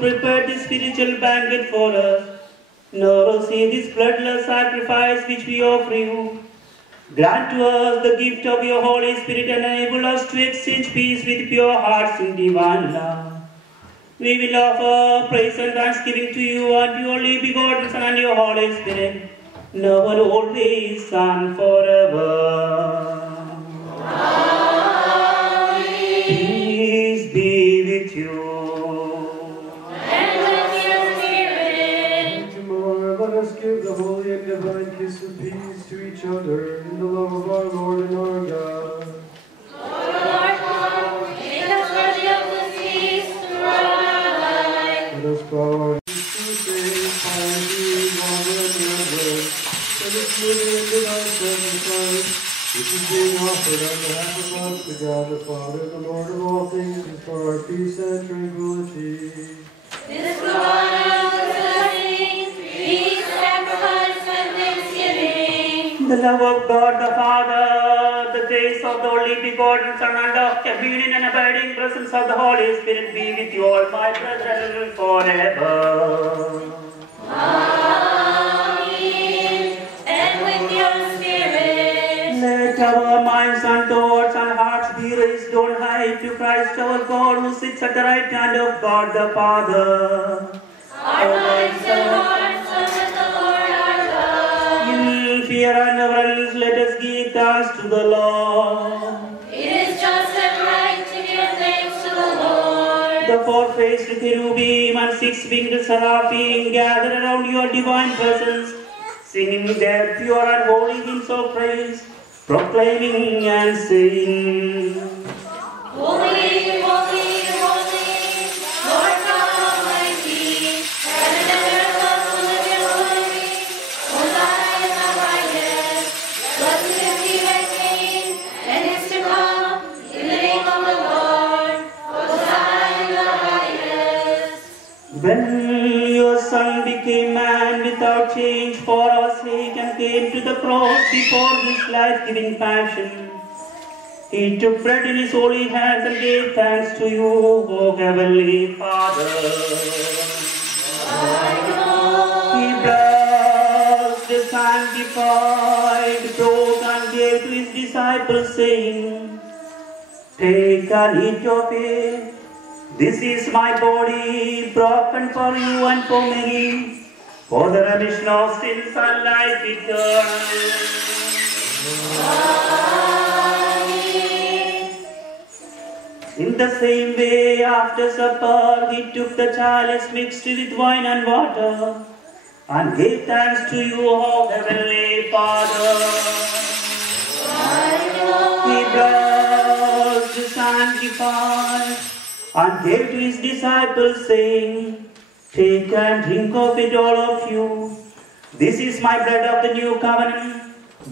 prepared this spiritual banquet for us. Now receive this bloodless sacrifice which we offer you. Grant to us the gift of your Holy Spirit and enable us to exchange peace with pure hearts in divine love. We will offer praise and thanksgiving to you and your only begotten Son and your Holy Spirit, now and always and forever. Amen. Peace be with you. And with your spirit. And tomorrow let us give the holy and divine kiss of peace to each other in the love of our Lord and our God. Lord, make us worthy of this peace throughout our life. Let us bow our heads to faith, piety, love, and reverence, and this living and divine sacrifice, which is being offered on behalf of us to God the Father, the Lord of all things, is for our peace and tranquility. This Lord blessing, peace, sacrifice, and thanksgiving. The love of God the Father, the grace of the only begotten Son, and the communion and abiding presence of the Holy Spirit be with you all, my brethren, forever. Amen. And with your spirit. Let our minds and thoughts and hearts be raised on high to Christ our God, who sits at the right hand of God the Father. Our minds and hearts are with the Lord our God. In fear and reverence, let us give thanks to the Lord. It is just and right to give thanks to the Lord. The four-faced cherubim and six-winged seraphim gather around your divine presence, singing their pure and holy hymns of praise, proclaiming and saying, Holy, holy, holy, Lord God Almighty, heaven and earth are full of your glory. Hosanna in the highest. Blessed is he that came and is to come in the name of the Lord. Hosanna in the highest. When your Son became man without change for our sake and came to the cross before his life-giving passion, he took bread in his holy hands and gave thanks to you, O Heavenly Father. He blessed, sanctified, broke and gave to his disciples, saying, Take and eat of it. This is my body, broken for you and for many, for the remission of sins and life eternal. In the same way, after supper, he took the chalice mixed with wine and water, and gave thanks to you, O Heavenly Father. He blessed, sanctified, and gave to his disciples, saying, Take and drink of it, all of you. This is my blood of the new covenant,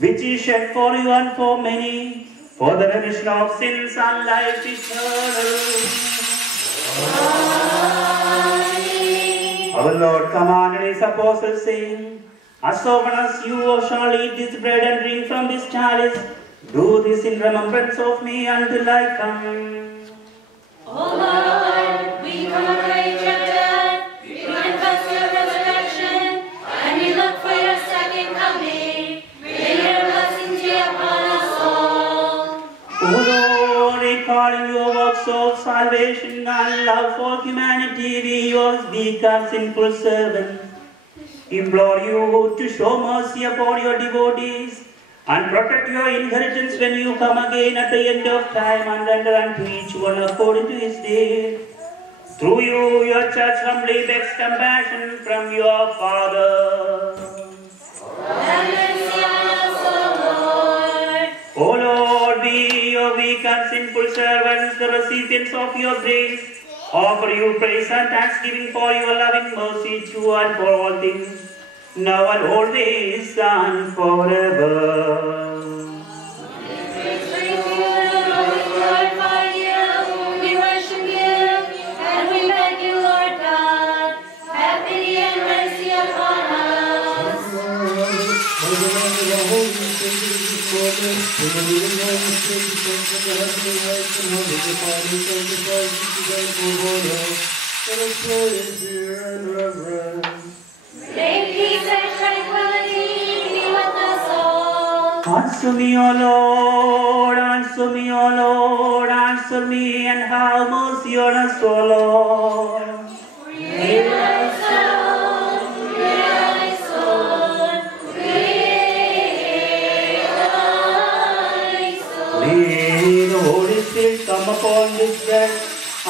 which is shed for you and for many, for the remission of sins and life eternal. Our Lord commanded his apostles, saying, As often as you shall eat this bread and drink from this chalice, do this in remembrance of me until I come. O Lord, we commemorate your death, we confess your resurrection, and we look for your second coming. May your blessings be upon us all. O Lord, recalling your works of salvation and love for humanity, we, your weak and sinful servants, implore you to show mercy upon your devotees and protect your inheritance when you come again at the end of time, and render unto each one according to his deed. Through you, your church humbly begs compassion from your Father. Have mercy on us, O Lord. O Lord, we, your weak and sinful servants, the recipients of your grace, offer you praise and thanksgiving for your loving mercy to and for all things, now and always and forever. We praise you, Lord, we glorify you, we worship you, and we beg you, Lord God, have pity and mercy upon us. Let us pray in fear and reverence. May peace and tranquility be with us all. Answer me, O Lord, answer me, O Lord, answer me, and have mercy on us, O Lord. Hear my soul, hear my soul, hear my soul. May the Holy Spirit come upon this bread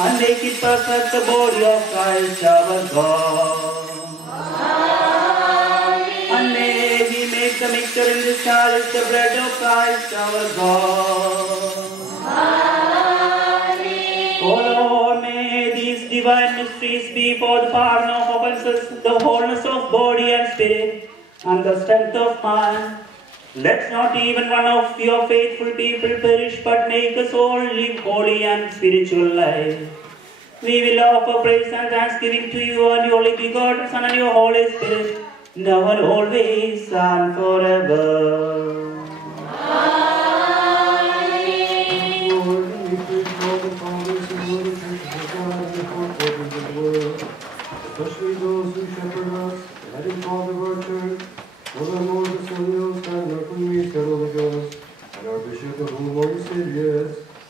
and make it perfect the body of Christ our God. And may we make the mixture in this chalice the bread of Christ our God. O Lord, may these divine mysteries be for the pardon of offenses, the wholeness of body and spirit, and the strength of mind. Let not even one of your faithful people perish, but make us all live holy and spiritual life. We will offer praise and thanksgiving to you and your only begotten Son and your Holy Spirit, now and always and forever. Lord, we pray for all the fathers and mothers of God and the forefathers of the world, especially those who shepherd us, the head and father of our church, Mother Lord, the Son, the Holy Spirit, our priest, the Holy Ghost, and our Bishop of whom are you said yes.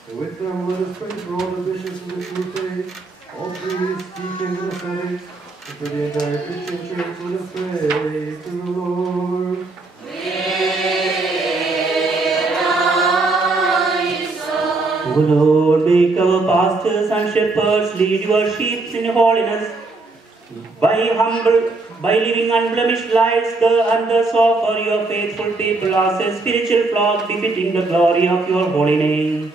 And with them let us pray for all the bishops of the true faith, all priests, deacons, and ascetics, and for the entire Christian church. Let us pray to the Lord. O Lord, make our pastors and shepherds lead your sheep in holiness, by living unblemished lives, and thus offer your faithful people as a spiritual flock befitting the glory of your holy name.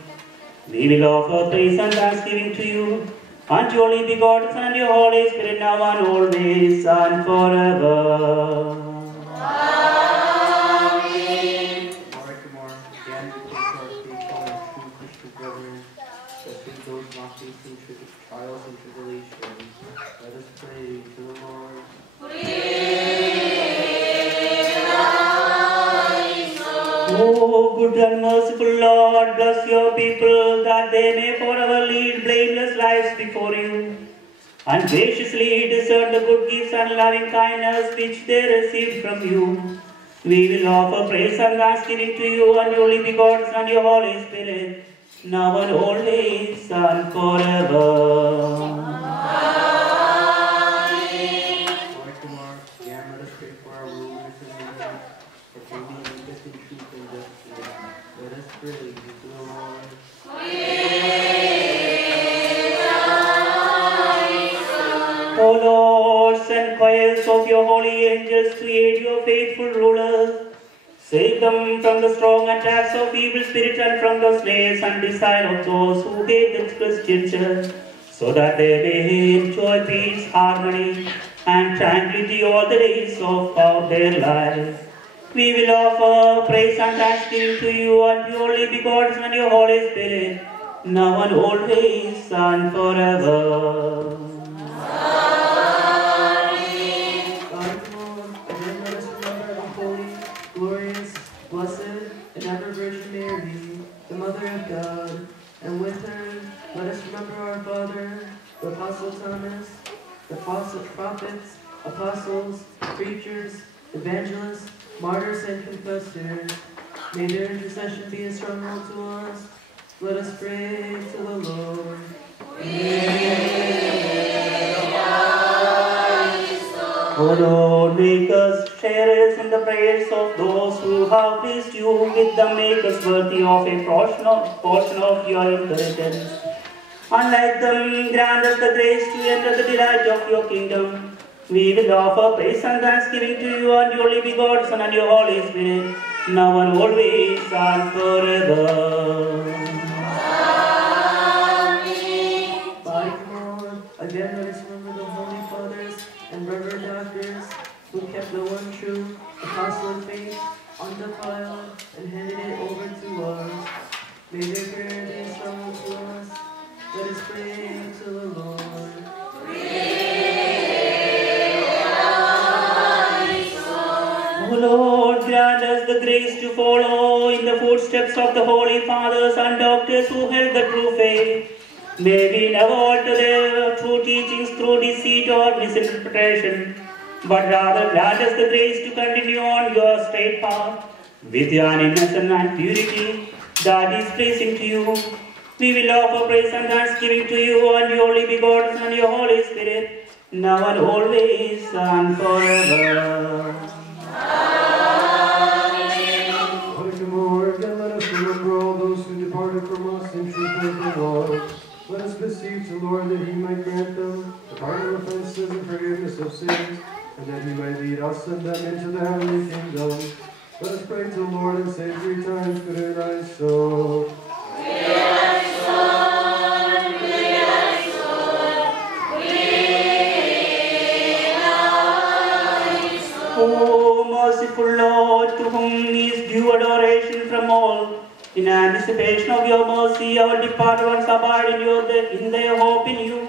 We will offer praise and thanksgiving to you, and your only begotten Son and your Holy Spirit, now and always and forever. Tomorrow, again, we pray for our faithful and true Christian brethren, especially those not facing trials and tribulations. Let us pray to the Lord. O good and merciful Lord, bless your people that they may forever lead blameless lives before you, and graciously discern the good gifts and loving kindness which they received from you. We will offer praise and thanksgiving to you and your only begotten Son and your Holy Spirit, now and always and forever. Lord, tomorrow, again, let us pray for our rulers and leaders, that they may lead us in truth and justice. Let us pray to the Lord. O Lord, send choirs of your holy angels to aid your faithful rulers. Save them from the strong attacks of evil spirits and from the snares and desire of those who hate the Christian church, so that they may enjoy peace, harmony, and tranquility all the days of their lives. We will offer praise and thanksgiving to you and your only begotten Son and your Holy Spirit, now and always and forever. God, Lord, again let us remember the holy, glorious, blessed, and ever Virgin Mary, the Mother of God, and with her let us remember our Father, the Apostle Thomas, the prophets, apostles, preachers, evangelists, martyrs, and confessors. May their intercession be a stronghold to us. Let us pray to the Lord. O Lord, make us sharers in the prayers of those who have pleased you. With them make us worthy of a portion of your inheritance. And like them, grant us the grace to enter the delight of your kingdom. We will offer praise and thanksgiving to you and your only begotten Son and your Holy Spirit, now and always and forever. By Lord, again let us remember the holy fathers and reverend doctors who kept the one true apostolic faith undefiled and handed it over to us. May their prayer be strong to us. Let us pray to the Lord. O Lord, grant us the grace to follow in the footsteps of the holy fathers and doctors who held the true faith, May we never alter their true teachings through deceit or misinterpretation, but rather grant us the grace to continue on your straight path with your innocence and purity that is pleasing to you. We will offer praise and thanksgiving to you and your only begotten and your Holy Spirit, now and always and forever. Let us remember all those who departed from us in true faith and love. Let us beseech the Lord that he might grant them the pardon of offenses and forgiveness of sins, and that he might lead us and them into the heavenly kingdom. Let us pray to the Lord and say 3 times, Good thy soul. O merciful Lord, to whom is due adoration from all, in anticipation of your mercy, our departed ones abide in their hope in you.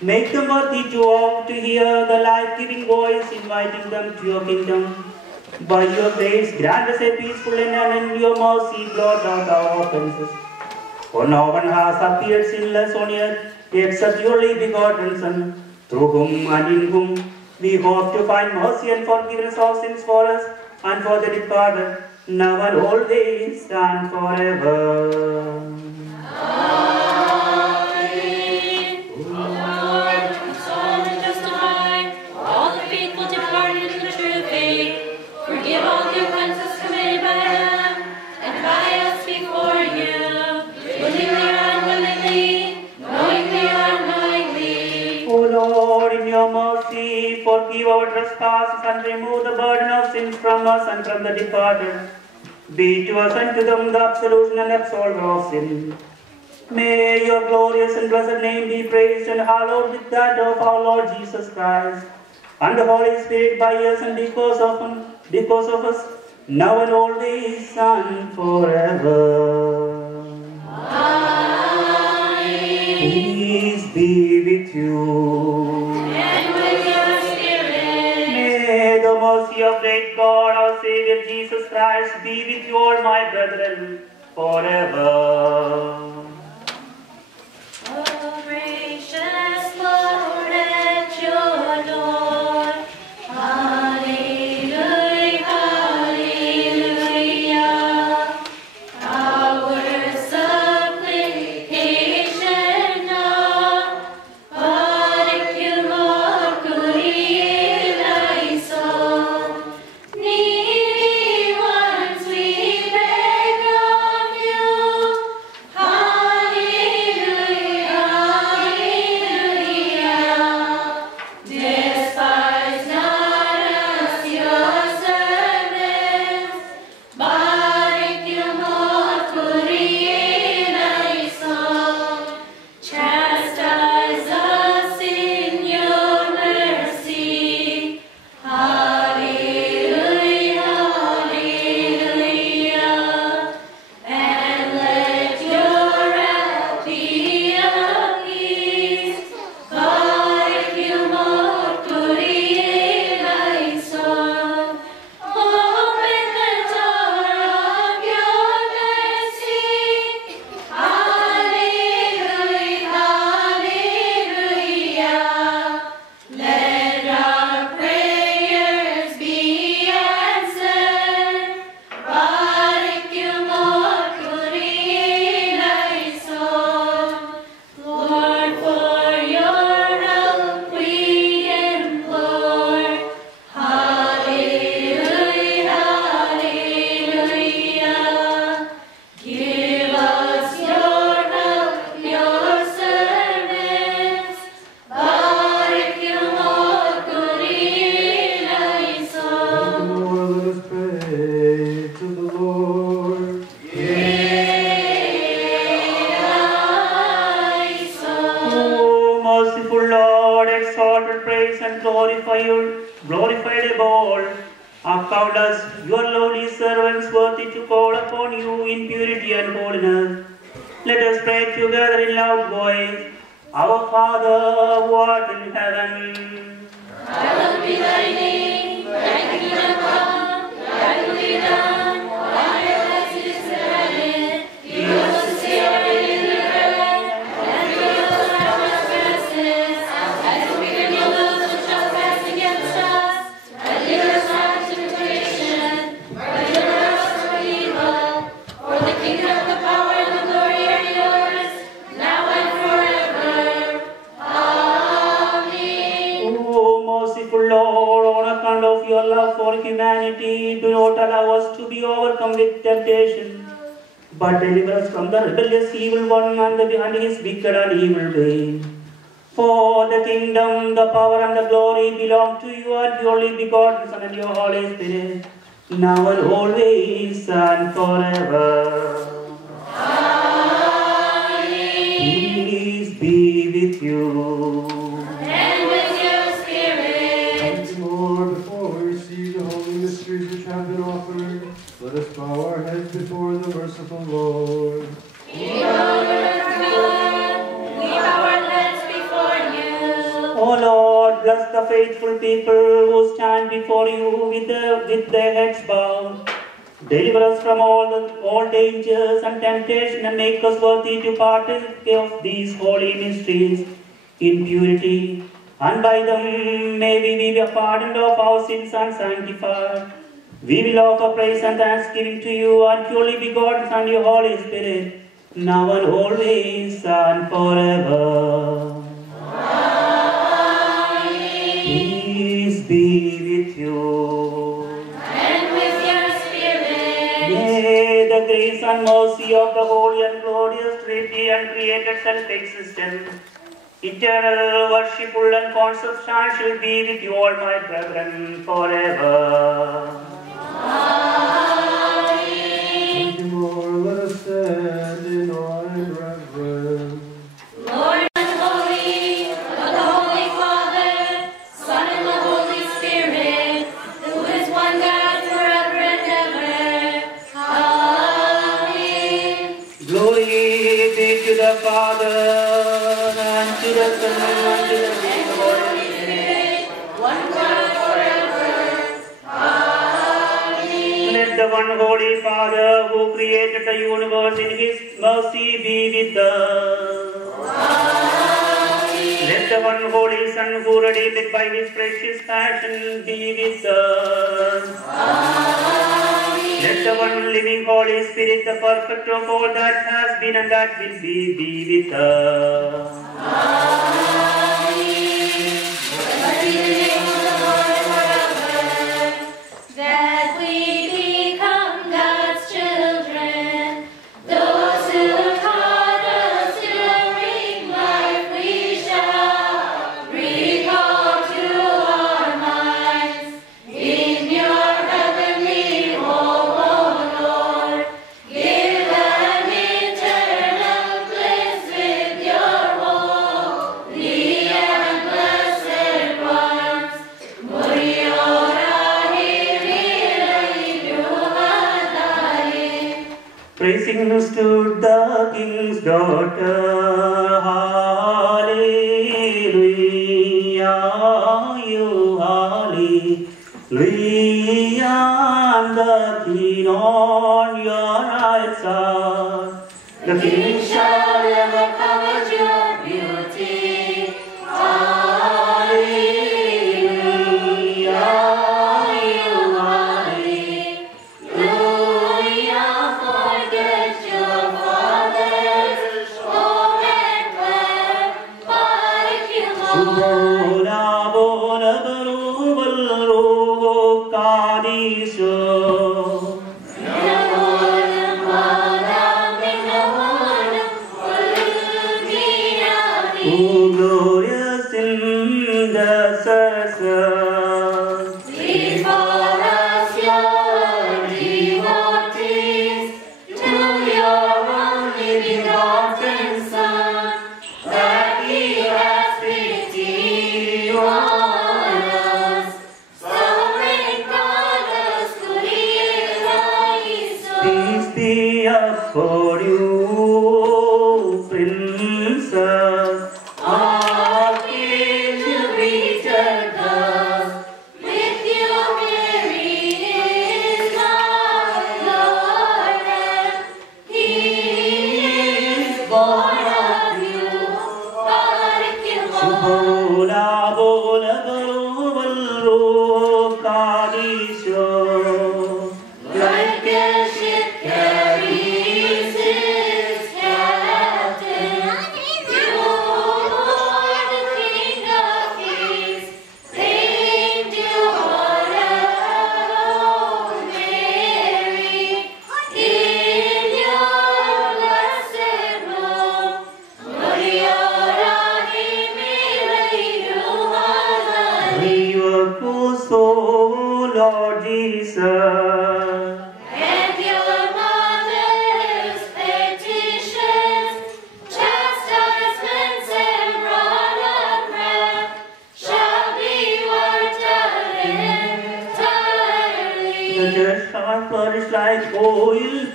Make them worthy to hear the life-giving voice inviting them to your kingdom. By your grace, grant us a peaceful end, and in your mercy blot out our offenses. For no one has appeared sinless on earth except your only begotten Son, through whom and in whom we hope to find mercy and forgiveness of sins for us and for the departed, now and always and forever. Amen. O Lord, console and justify all the faithful departed in the true faith. Forgive all the offenses committed by them and by us before you, willingly or unwillingly, knowingly or unknowingly. O Lord, in your mercy, forgive our trespasses and remove the burden of sins from us and from the departed. Be to us and to them the absolution and absolver of sin. May your glorious and blessed name be praised and hallowed with that of our Lord Jesus Christ, and the Holy Spirit by us and because of us, now and always and forever. Amen. Peace be with you. And with your spirit. May the mercy of great God, our Savior Jesus Christ, be with you all, my brethren, forever. Oh, gracious Lord, at your door. Hallelujah, hallelujah. Our supplication now, auriculum curie thy soul. Needy ones we beg of you. Hallelujah, hallelujah. Despise not us your servants, but incumor curie thy soul. Chastise us in your mercy. Hallelujah, hallelujah. And let your wrath be appeased. God, if you more curie thy soul. Open the door of your mercy. Hallelujah, hallelujah. Let our prayers be answered. God, if you more curie thy soul. Lord, for your help we implore. Hallelujah, hallelujah. Give us your help, your servants. But if you more curie thy soul. Lord, let us pray to the Lord. Thy soul. O merciful Lord, exalted, praise and glorified above all, account us your lowly servants worthy to call upon you in purity and holiness. Let us pray together in loud voice. Our Father, who art in heaven, Hallowed be thy name, thy kingdom come, thy will be done, on earth as it is in heaven. Give us this day our daily bread, and forgive temptation, but deliver us from the rebellious evil one and his wicked and evil way. For the kingdom, the power, and the glory belong to you and your only begotten Son and your Holy Spirit, now and always and forever. Peace be with you. And with your spirit. Once more, before we receive the holy mysteries which have been offered, let us bow our heads before the merciful Lord. We bow our heads before you. O Lord, bless the faithful people who stand before you with their heads bowed. Deliver us from all dangers and temptation, and make us worthy to partake of these holy mysteries in purity. And by them may we be pardoned of our sins and sanctified. We will offer praise and thanksgiving to you and your only begotten Son, your Holy Spirit, now and always and forever. Peace be with you. And with your spirit. May the grace and mercy of the holy and glorious Trinity and created self-existent, eternal, worshipful, and consubstantial be with you all, my brethren, forever. Furthermore, let us stand in awe and reverence. Lord and holy, the Holy Father, Son and the Holy Spirit, who is one God forever and ever. Amen. Glory be to the Father, and to the Son, and to the Holy Spirit. One God forever. Amen. Let the one holy Father who created the universe in his mercy be with us. Let the one holy Son who redeemed it by his precious passion be with us. Let the one living Holy Spirit, the perfect of all that has been and that will be with us. Blessed be the name of the Lord forever. That we become God's children. Those who taught us to bring life, we shall recall to our minds. In your heavenly home, O Lord, give them eternal bliss with your holy and blessed ones. Praising stood the king's daughter, hallelujah, you hallelujah, and the king on your right side. The king shall ever covet your beauty. Hallelujah, you hallelujah. Forget your fathers, home and clare, but you Bola bola baru balru kadisho. O glorious intercessor, Please for us, your devotees, to your only begotten Son, that he has pity on us. Sovereign God, us peace be upon you, Princess. all came to return us. With you, Mary is our Lord, and He is born of you. Bola bola baru balru kadisho. Like a ship carries its captain, you are the King of Kings. Thank you, Lord, O Mary.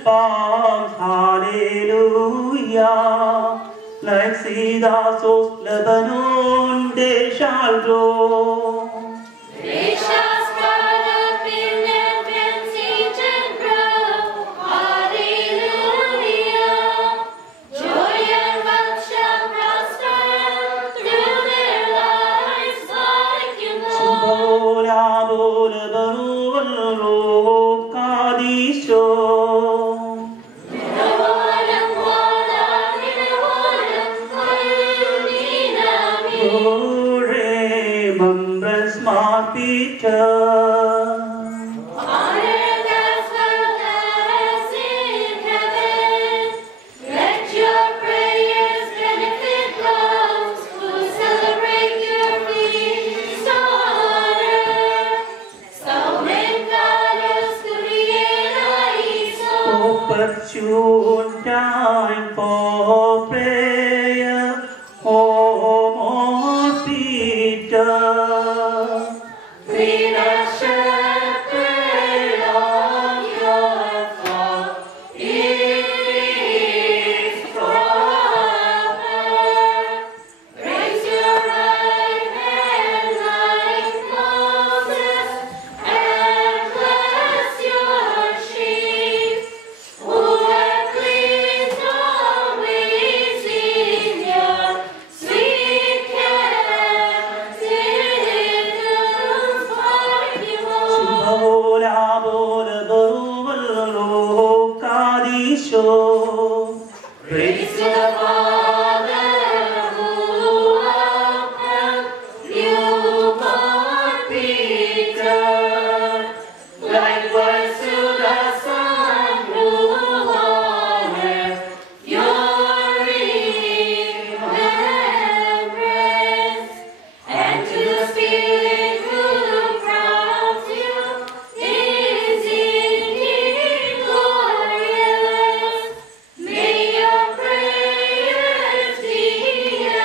palms, hallelujah. Like cedars of Lebanon, they shall grow. They shall sprout up in advancing and grow. Hallelujah. Joy and wealth shall prosper through their lives like you know. Opportune time for prayer, home on Peter. Be the shepherd of your flock, it is proper. Raise your right hand like Moses, and bless your sheep, who are cleansed always in your sweet captives like you Praise to the Father who welcomed you born Peter. Likewise to the Son who honored your remembrance, and to the Spirit who crowns you is indeed glorious. May your prayers be a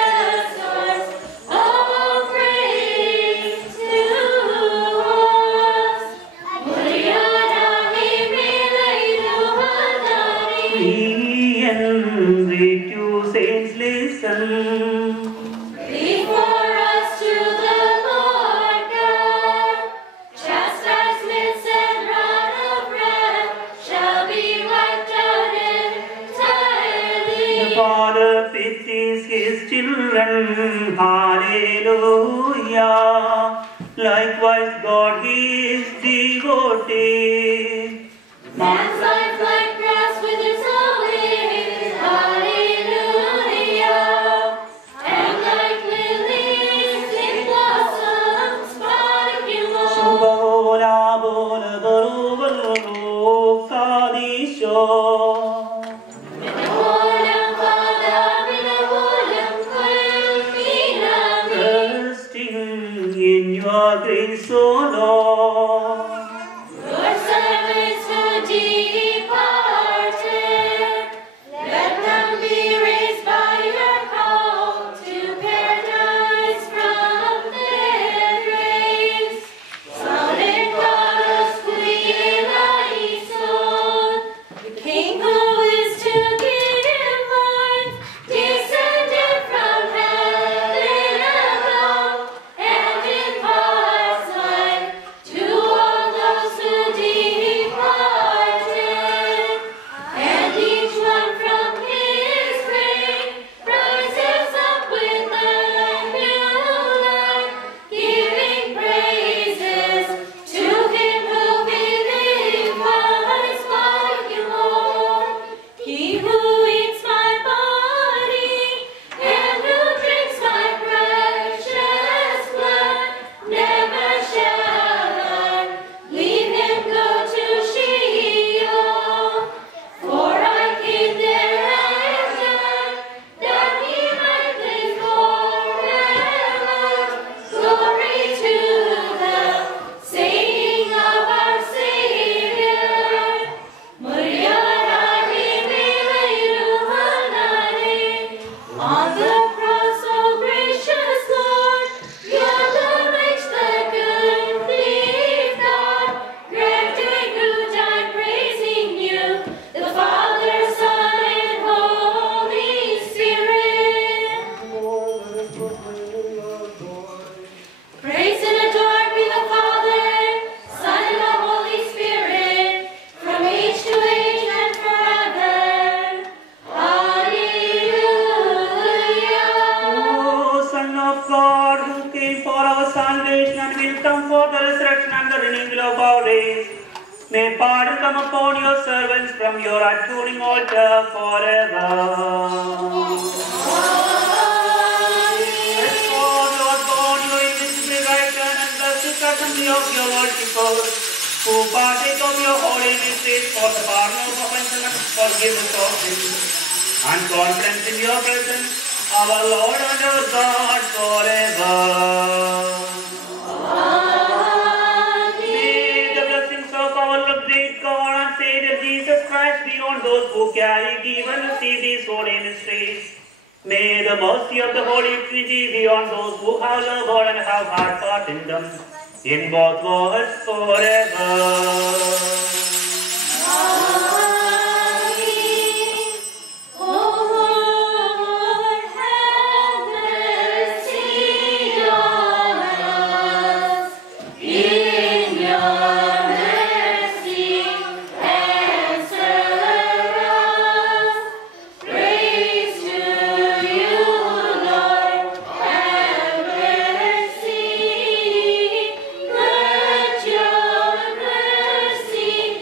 source of praise to us. Read you saints, listen. Lead for us to the Lord God. Chastisements and rod of wrath shall be wiped out entirely. The Father pities his children, hallelujah. Likewise God he is devotee. Man's life like grass withers away, hallelujah. And like lilies it blossoms like you Resting in your grace, O Lord. Your servants who deep May pardon come upon your servants from your atoning altar forever. Let God, Lord God, your invisibly ripen and bless the assembly of your worshippers, who partake of your holy mysteries for the pardon of offenses and forgiveness of sins, and confidence in your presence, our Lord and our God forever. Great God and Savior Jesus Christ be on those who carry, give and receive these holy mysteries. May the mercy of the Holy Trinity be on those who have loved and have had part in them, in both worlds forever. Mercy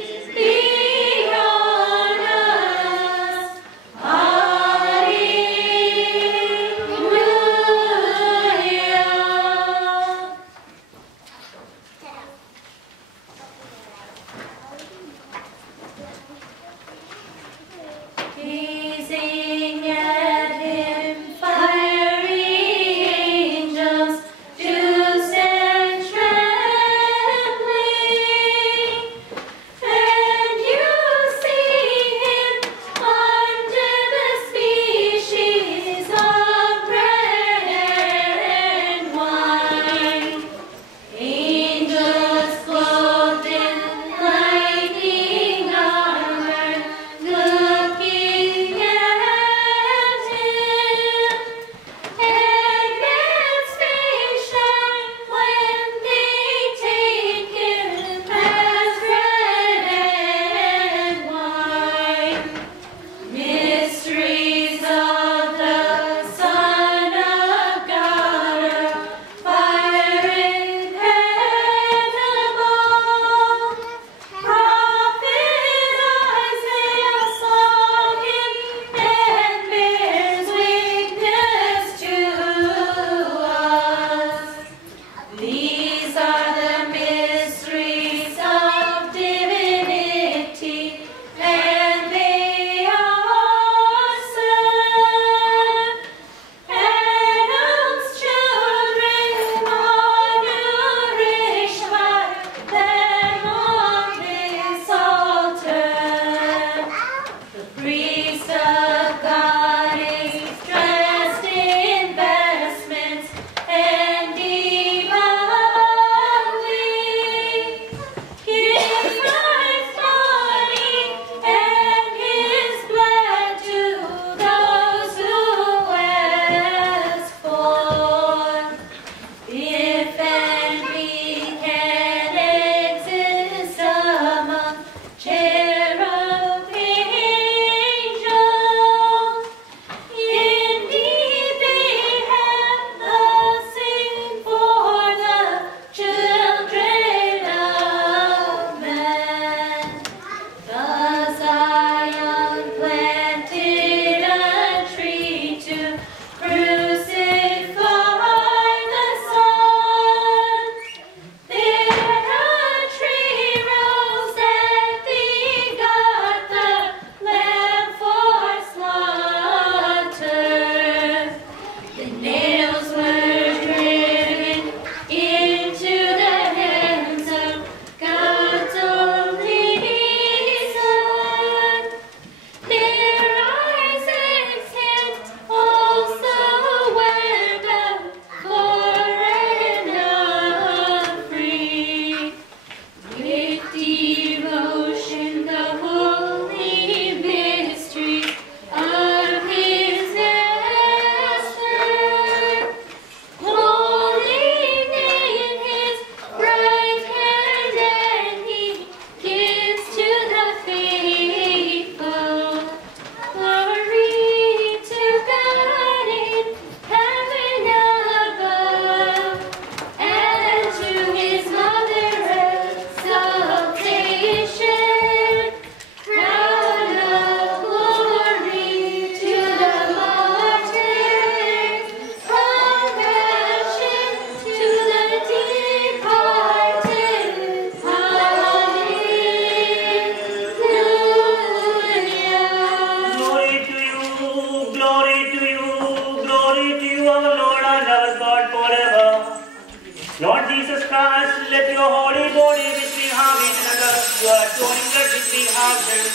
Christ, let your holy body which we have eaten and your atoning blood which we have shed,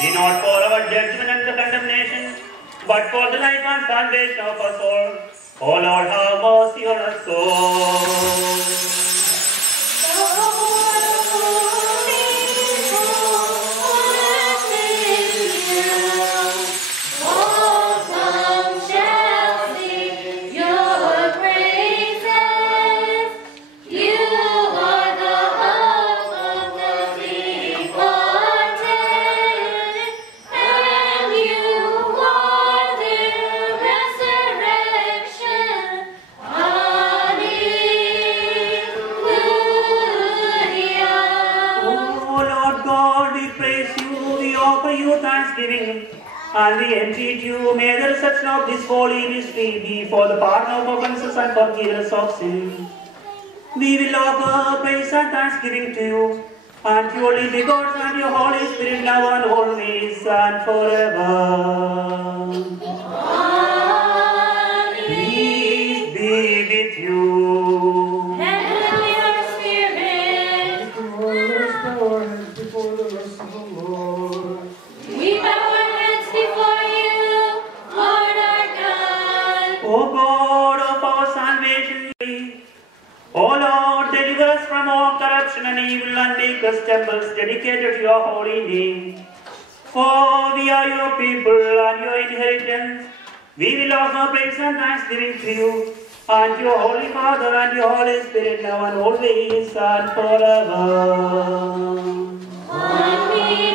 be not for our judgment and the condemnation, but for the life and salvation of us all. O Lord, have mercy on us all. And we entreat you, may the reception of this holy mystery be for the pardon of offenses and forgiveness of sin. We will offer praise and thanksgiving to you, and to your only begotten and your Holy Spirit now and always and forever. Amen. Peace be with you. And with your spirit. Lord, let us bow our heads before the merciful Lord. We bow our heads before you, Lord our God. O God of our salvation, O Lord, deliver us from all corruption and evil and make us temples dedicated to your holy name. For we are your people and your inheritance. We will offer praise and thanksgiving to you, and to your Holy Father and your Holy Spirit now and always and forever. Amen.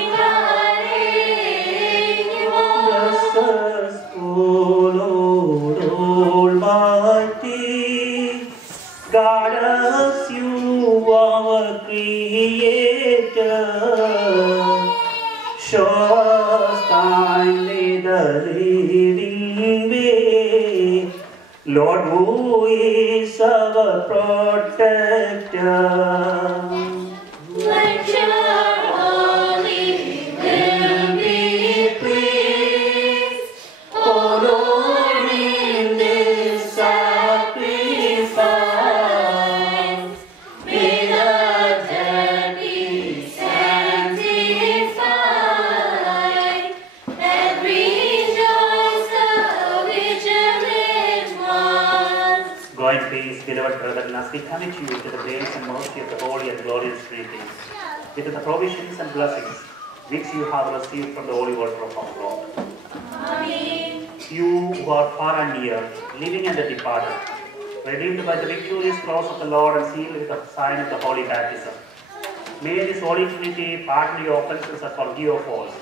Bless us, O Lord Almighty, guard us, you our Creator. Show us kindly the living way, Lord, who is our protector. Let your holy will be praised, O Lord, in this sacrifice. May the dead be sanctified, and rejoice the vigilant ones. Go in peace, beloved brethren, as we commit you to the grace and mercy of the Holy and glorious Trinity, with the provisions and blessings which you have received from the holy word of our Lord. Amen. You who are far and near, living and the departed, redeemed by the victorious cross of the Lord and sealed with the sign of the holy baptism, may this Holy Trinity pardon your offenses and forgive your faults,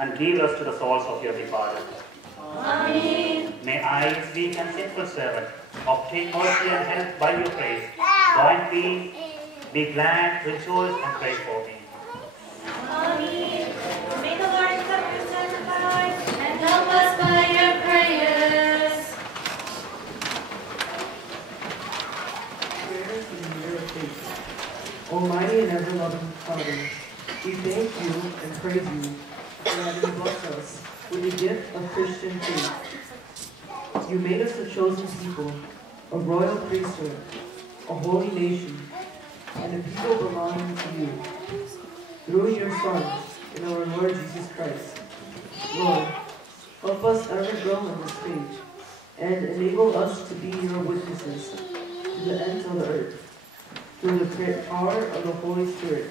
and give us to the souls of your departed. Amen. May I, his weak and sinful servant, obtain mercy and help by your praise. Go in peace, be glad, rejoice, and pray for me. Amen. May the Lord accept your sacrifice and help us by your prayers. Prayers in the year of faith. Almighty and ever-loving Father, we thank you and praise you for having blessed us with the gift of Christian faith. You made us a chosen people, a royal priesthood, a holy nation, and a people belonging to you. Through your Son, and our Lord Jesus Christ. Lord, help us ever grow in this faith, and enable us to be your witnesses to the ends of the earth. Through the power of the Holy Spirit,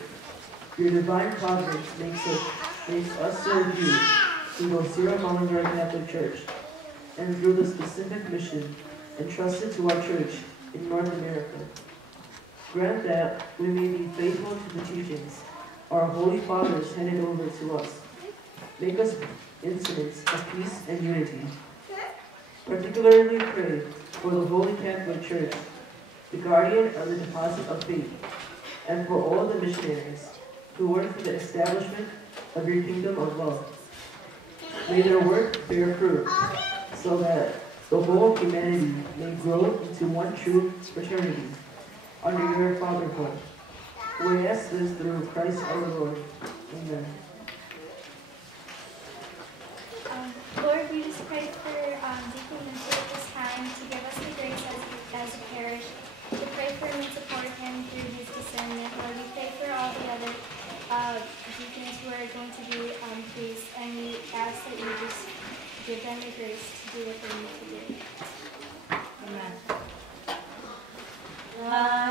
your divine providence makes us serve you through the Syro-Malankara Catholic Church, and through the specific mission entrusted to our church in North America. Grant that we may be faithful to the teachings our Holy Fathers handed over to us. Make us instruments of peace and unity. Particularly pray for the Holy Catholic Church, the guardian of the deposit of faith, and for all the missionaries who work for the establishment of your kingdom of love. May their work bear fruit, so that the whole of humanity may grow into one true fraternity under your fatherhood. We ask this through Christ our Lord. Amen. Lord, we just pray for Deacon Minter at this time to give us the grace as a parish to pray for him and support him give them the grace to do what they need to do. Amen.